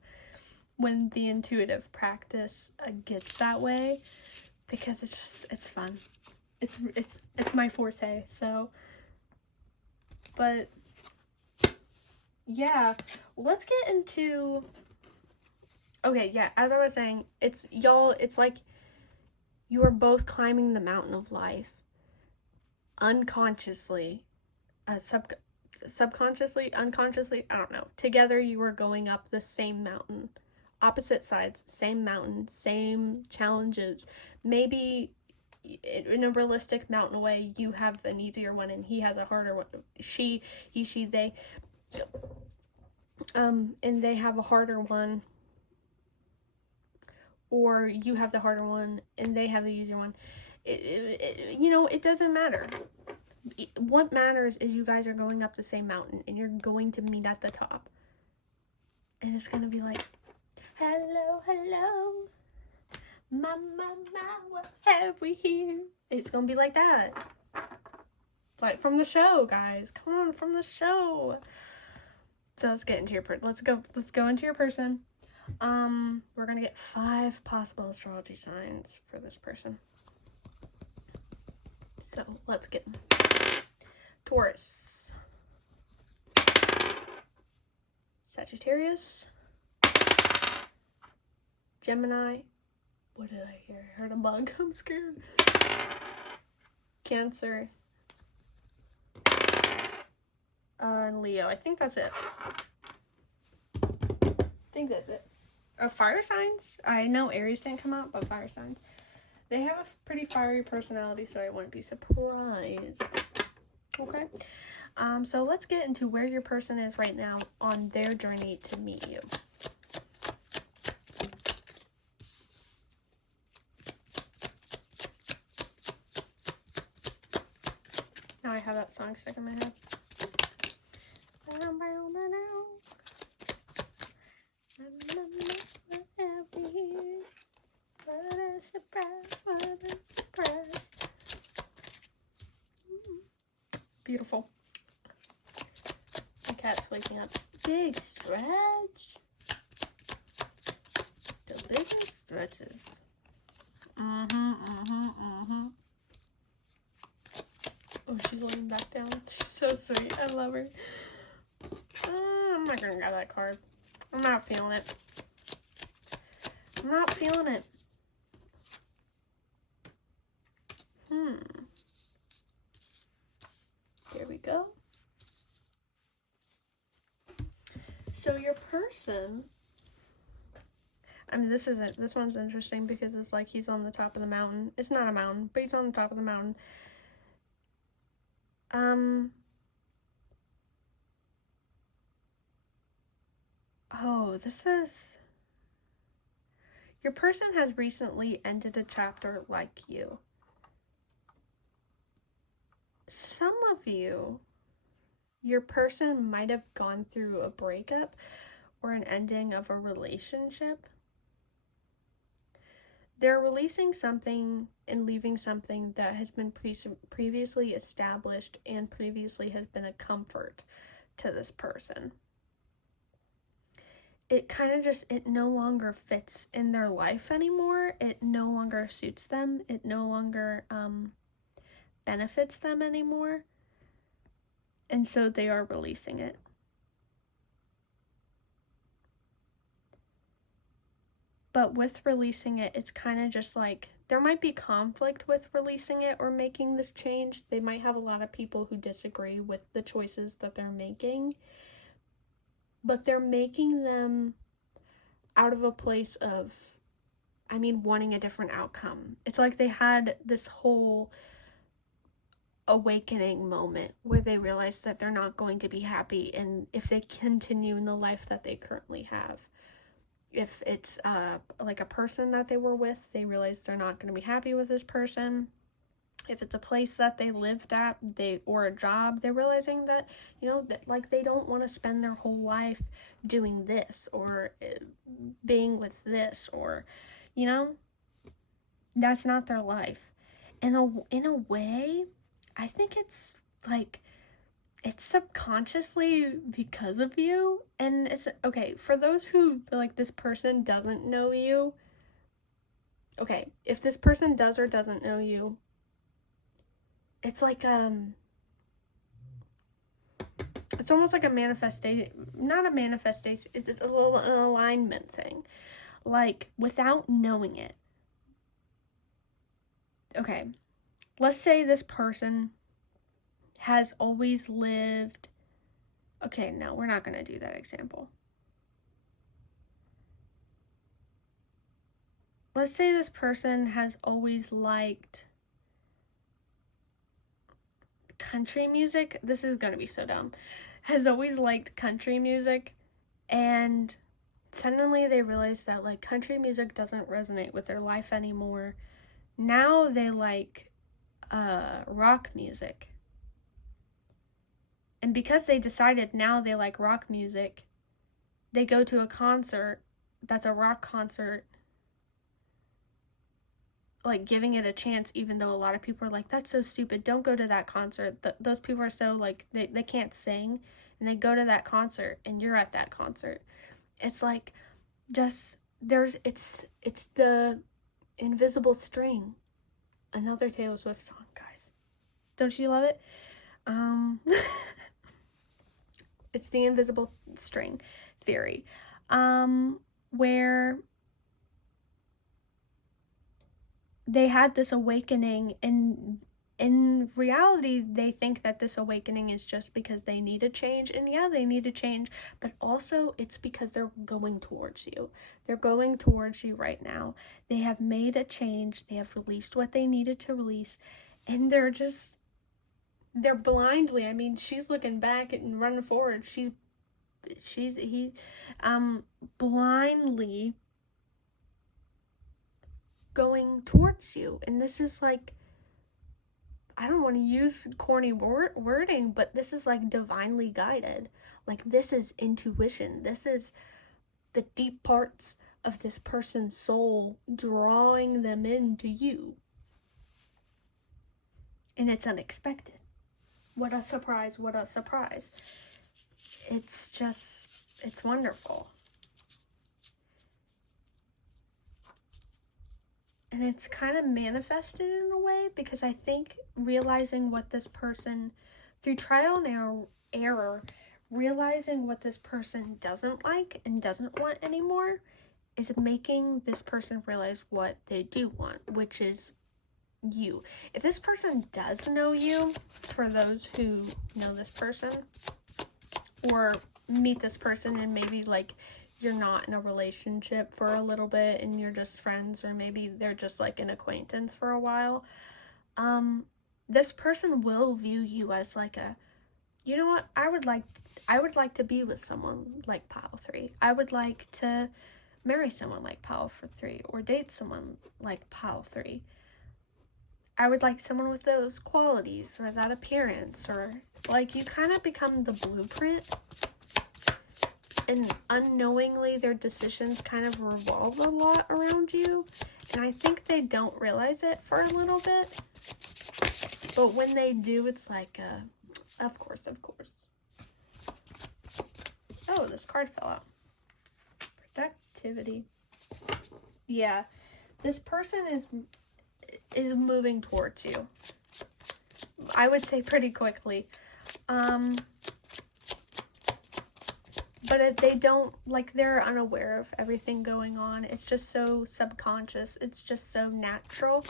when the intuitive practice gets that way, because it's fun. It's my forte, so, but, yeah, let's get into, okay, yeah, as I was saying, it's like you are both climbing the mountain of life, unconsciously, subconsciously, unconsciously, I don't know, together you are going up the same mountain, opposite sides, same mountain, same challenges, maybe in a realistic mountain way, you have an easier one and he has a harder one, he, she, they, and they have a harder one, or you have the harder one and they have the easier one. It doesn't matter. What matters is you guys are going up the same mountain and you're going to meet at the top. And it's going to be like, hello, hello, mama, what have we here? It's going to be like that. Like from the show, guys. Come on, from the show. So let's get into your let's go into your person. We're going to get 5 possible astrology signs for this person. So let's get Taurus, Sagittarius, Gemini. What did I hear? I heard a bug. I'm scared. Cancer, and Leo. I think that's it. Fire signs. I know Aries didn't come out, but fire signs. They have a pretty fiery personality, so I wouldn't be surprised. Okay. So let's get into where your person is right now on their journey to meet you. Now I have that song stuck in my head. What a surprise, what a surprise. Beautiful. My cat's waking up. Big stretch. The biggest stretches. Oh, she's laying back down. She's so sweet. I love her. I'm not gonna grab that card. I'm not feeling it. I'm not feeling it. Here we go. So your person, I mean, this one's interesting because it's like he's on the top of the mountain. It's not a mountain, but he's on the top of the mountain. Oh, your person has recently ended a chapter like you. Some of you, your person might have gone through a breakup or an ending of a relationship. They're releasing something and leaving something that has been previously established and previously has been a comfort to this person. it kind of just, it no longer fits in their life anymore. It no longer suits them. It no longer benefits them anymore. And so they are releasing it. But with releasing it, it's kind of just like, there might be conflict with releasing it or making this change. They might have a lot of people who disagree with the choices that they're making. But they're making them out of a place of, wanting a different outcome. It's like they had this whole awakening moment where they realize that they're not going to be happy, and if they continue in the life that they currently have. If it's like a person that they were with, they realize they're not going to be happy with this person. If it's a place that they lived at, or a job, they're realizing that, that like they don't want to spend their whole life doing this or being with this, or, that's not their life. In a way, I think it's like, it's subconsciously because of you. And it's okay for those who like this person doesn't know you. Okay, if this person does or doesn't know you, it's like it's almost like a manifestation, not a manifestation, it's an alignment thing. Like, without knowing it. Okay, let's say this person has always lived, okay, no, we're not going to do that example. Let's say this person has always liked country music. This is going to be so dumb. Has always liked country music, and suddenly they realize that like country music doesn't resonate with their life anymore. Now they like rock music. And because they decided now they like rock music, they go to a concert that's a rock concert, like giving it a chance, even though a lot of people are like, that's so stupid, don't go to that concert. Those people are so like, they can't sing, and they go to that concert, and you're at that concert. It's like, just, it's the invisible string. Another Taylor Swift song, guys. Don't you love it? It's the invisible string theory, where they had this awakening, and in reality, they think that this awakening is just because they need a change, and yeah, they need a change, but also it's because they're going towards you. They're going towards you right now. They have made a change. They have released what they needed to release, and they're blindly, she's looking back and running forward. He blindly going towards you. And this is like, I don't want to use corny wording, but this is like divinely guided. Like, this is intuition. This is the deep parts of this person's soul drawing them into you. And it's unexpected. What a surprise, what a surprise. It's just, it's wonderful. And it's kind of manifested in a way, because I think realizing what this person, through trial and error, realizing what this person doesn't like and doesn't want anymore is making this person realize what they do want, which is you. If this person does know you, for those who know this person or meet this person and maybe like you're not in a relationship for a little bit and you're just friends, or maybe they're just like an acquaintance for a while, this person will view you as like a, you know what, I would like to be with someone like Pile 3. I would like to marry someone like Pile 3, or date someone like Pile 3. I would like someone with those qualities or that appearance, or like you kind of become the blueprint, and unknowingly their decisions kind of revolve a lot around you. And I think they don't realize it for a little bit, but when they do, it's like, of course. Oh, this card fell out. activity. Yeah, this person is moving towards you. I would say pretty quickly. But they don't, like, they're unaware of everything going on. It's just so subconscious. It's just so natural.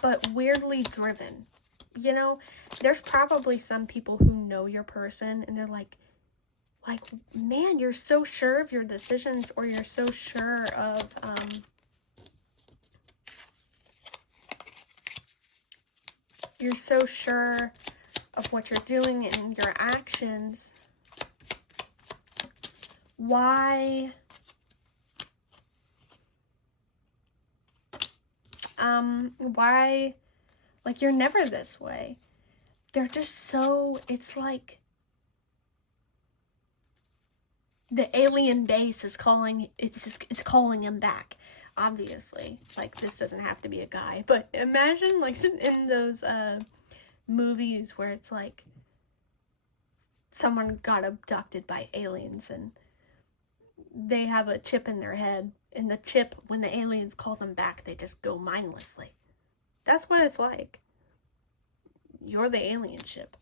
But weirdly driven. You know, there's probably some people who know your person and they're like, man, you're so sure of your decisions, or you're so sure of, you're so sure of what you're doing and your actions. Why, like, you're never this way. They're just so, it's like, the alien base is calling, it's calling him back. Obviously, like, this doesn't have to be a guy, but imagine, like, in those, movies where it's like someone got abducted by aliens and they have a chip in their head, and the chip, when the aliens call them back, they just go mindlessly. That's what it's like. You're the alien chip.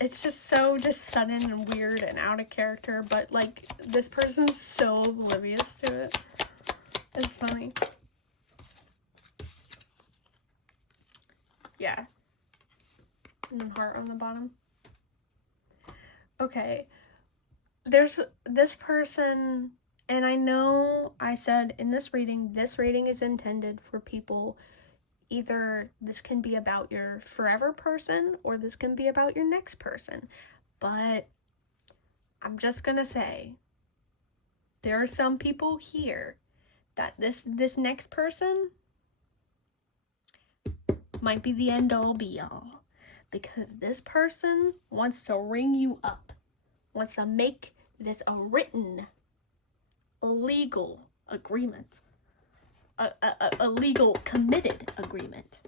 It's just so just sudden and weird and out of character, but like this person's so oblivious to it. It's funny. Yeah. And then heart on the bottom. Okay. There's this person, and I know I said in this reading is intended for people, either this can be about your forever person or this can be about your next person. But I'm just gonna say, there are some people here that this next person might be the end all be all, because this person wants to ring you up, wants to make this a written, legal agreement, a legal committed agreement.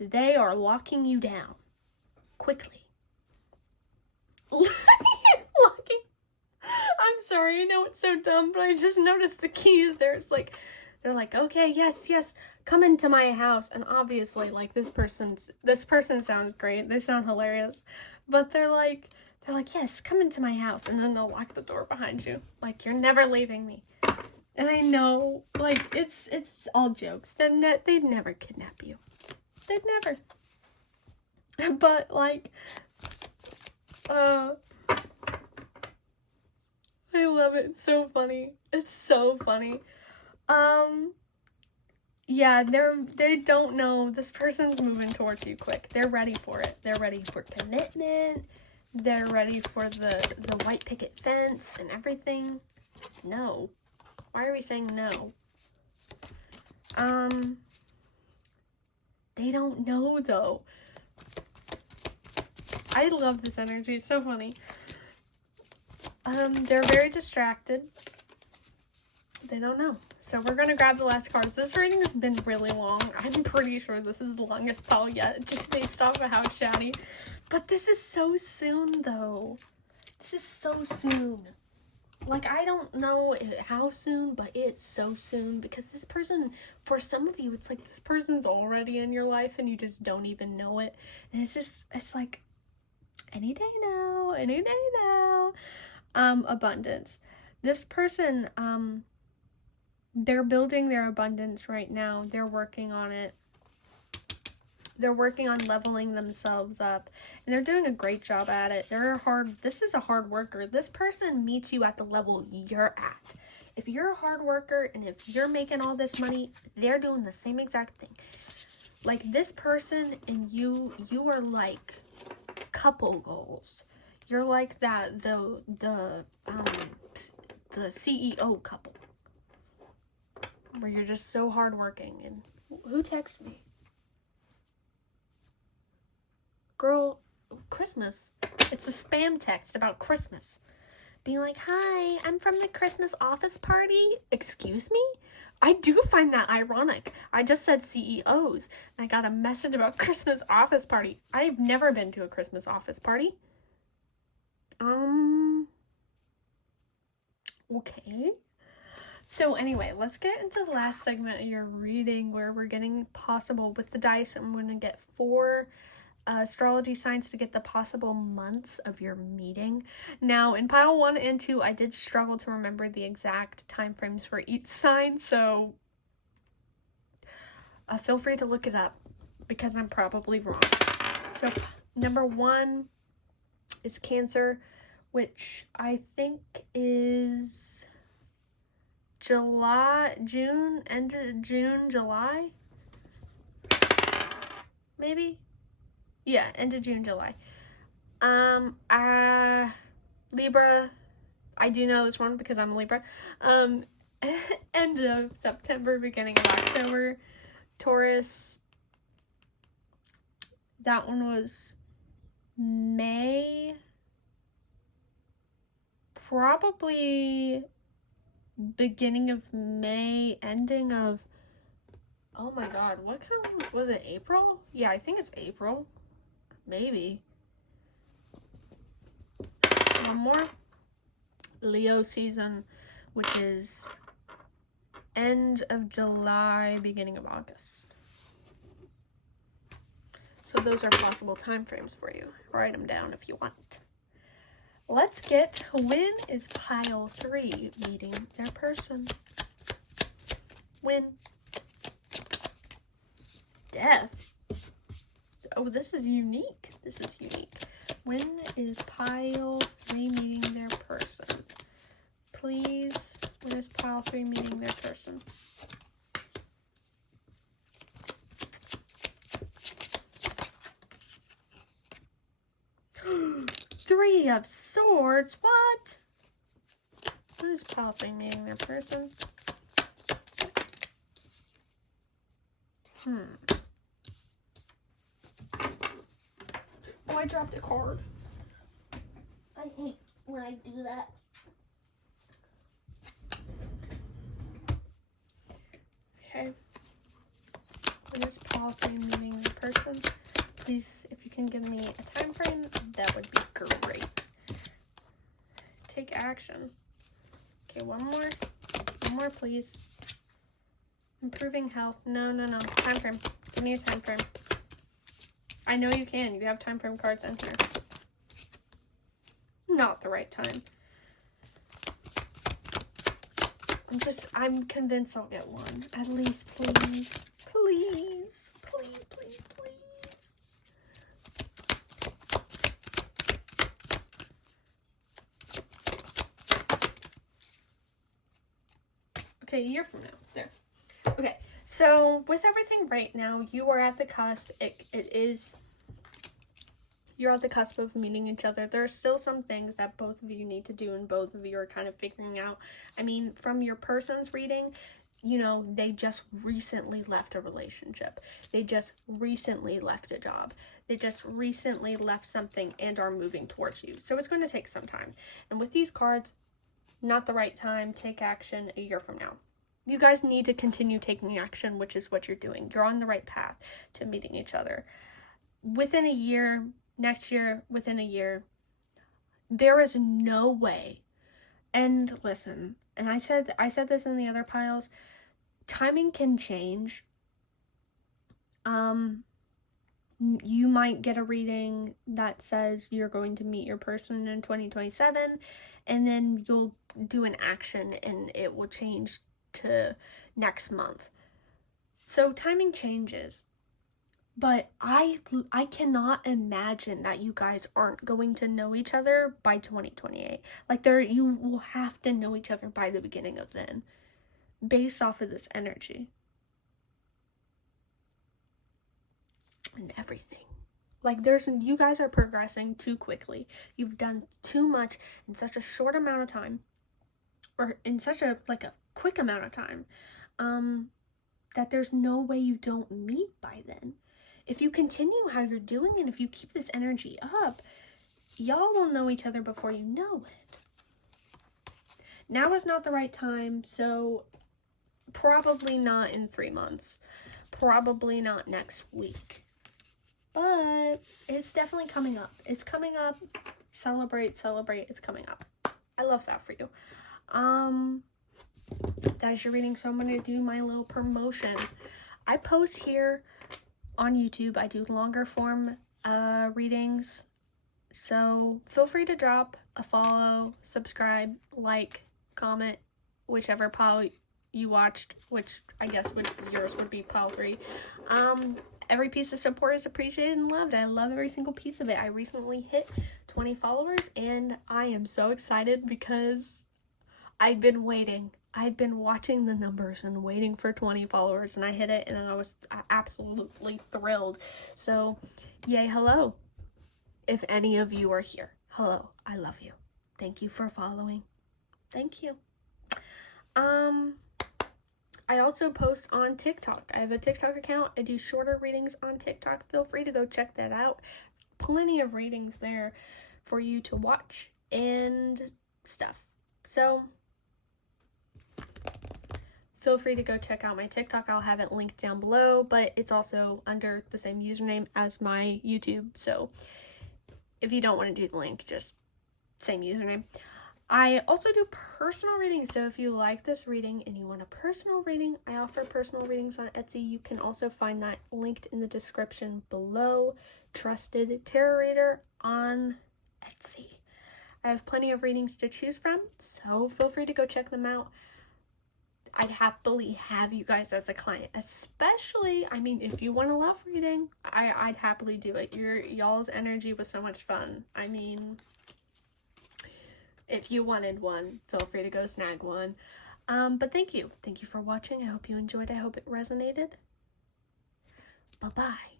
They are locking you down quickly. Locking. I'm sorry, I know it's so dumb, but I just noticed the keys there. It's like, they're like, okay, yes, come into my house. And obviously, like, this person sounds great. They sound hilarious. But they're like, yes, come into my house. And then they'll lock the door behind you. Like, you're never leaving me. And I know, like, it's all jokes. They'd never kidnap you. They'd never. But, like, I love it. It's so funny. It's so funny. Yeah, they don't know. This person's moving towards you quick. They're ready for it. They're ready for commitment. They're ready for the white picket fence and everything. No. Why are we saying no? They don't know, though. I love this energy. It's so funny. They're very distracted. They don't know. So we're going to grab the last cards. This reading has been really long. I'm pretty sure this is the longest pile yet, just based off of how chatty. But this is so soon, though. This is so soon. Like, I don't know how soon, but it's so soon. Because this person, for some of you, it's like this person's already in your life and you just don't even know it. And it's like, any day now. Abundance. This person, they're building their abundance right now. They're working on it. They're working on leveling themselves up. And they're doing a great job at it. This is a hard worker. This person meets you at the level you're at. If you're a hard worker and if you're making all this money, they're doing the same exact thing. Like, this person and you are like couple goals. You're like that, the CEO couple. Where you're just so hardworking. And who texted me? Girl, Christmas. It's a spam text about Christmas. Being like, hi, I'm from the Christmas office party. Excuse me? I do find that ironic. I just said CEOs. And I got a message about Christmas office party. I've never been to a Christmas office party. Okay. So anyway, let's get into the last segment of your reading where we're getting possible with the dice. I'm going to get 4 astrology signs to get the possible months of your meeting. Now, in pile 1 and 2, I did struggle to remember the exact time frames for each sign, so feel free to look it up because I'm probably wrong. So, number 1 is Cancer, which I think is end of June, July? Maybe? Yeah, end of June, July. Libra, I do know this one because I'm a Libra. End of September, beginning of October. Taurus, that one was May, probably beginning of May, ending of, oh my god, what kind of, was it April? Yeah, I think it's April. Maybe. One more. Leo season, which is end of July, beginning of August. So those are possible time frames for you. Write them down if you want. Let's get, when is pile 3 meeting their person? When? Death. Oh, this is unique. This is unique. When is pile 3 meeting their person? Please, when is pile 3 meeting their person? Three of Swords. What? When is pile 3 meeting their person? Oh, I dropped a card. I hate when I do that. Okay. When is pile 3 meeting the person? Please, if you can give me a time frame, that would be great. Take action. Okay, one more. One more, please. Improving health. No. Time frame. Give me a time frame. I know you can. You have time frame cards in here. Not the right time. I'm convinced I'll get one. At least, please. Please. Please. Okay, a year from now. There. Okay, so with everything right now, you are at the cusp. You're at the cusp of meeting each other. There are still some things that both of you need to do and both of you are kind of figuring out. I mean, from your person's reading, you know, they just recently left a relationship. They just recently left a job. They just recently left something and are moving towards you. So it's going to take some time. And with these cards, not the right time, take action a year from now. You guys need to continue taking action, which is what you're doing. You're on the right path to meeting each other. Within a year, next year, within a year, there is no way. And listen, and I said this in the other piles, timing can change. You might get a reading that says you're going to meet your person in 2027, and then you'll do an action and it will change to next month. So timing changes. But I cannot imagine that you guys aren't going to know each other by 2028. Like, you will have to know each other by the beginning of then, based off of this energy. And everything. Like, you guys are progressing too quickly. You've done too much in such a short amount of time, or in such a quick amount of time, that there's no way you don't meet by then. If you continue how you're doing and if you keep this energy up, y'all will know each other before you know it. Now is not the right time, so probably not in 3 months. Probably not next week. But it's definitely coming up. It's coming up. Celebrate. It's coming up. I love that for you. That's your reading, so I'm gonna do my little promotion. I post here on YouTube. I do longer form readings, so feel free to drop a follow, subscribe, like, comment, whichever pile you watched, which I guess yours would be pile 3. Every piece of support is appreciated and loved. I love every single piece of it. I recently hit 20 followers, and I am so excited because I'd been waiting. I'd been watching the numbers and waiting for 20 followers, and I hit it, and I was absolutely thrilled. So, yay, hello. If any of you are here, hello, I love you. Thank you for following. Thank you. I also post on TikTok. I have a TikTok account. I do shorter readings on TikTok. Feel free to go check that out. Plenty of readings there for you to watch and stuff. So feel free to go check out my TikTok. I'll have it linked down below, but it's also under the same username as my YouTube. So if you don't want to do the link, just same username. I also do personal readings, so if you like this reading and you want a personal reading, I offer personal readings on Etsy. You can also find that linked in the description below. Trusted Tarot Reader on Etsy. I have plenty of readings to choose from, so feel free to go check them out. I'd happily have you guys as a client, especially, I mean, if you want a love reading, I'd happily do it. Y'all's energy was so much fun. I mean, if you wanted one, feel free to go snag one. But thank you. Thank you for watching. I hope you enjoyed. I hope it resonated. Bye-bye.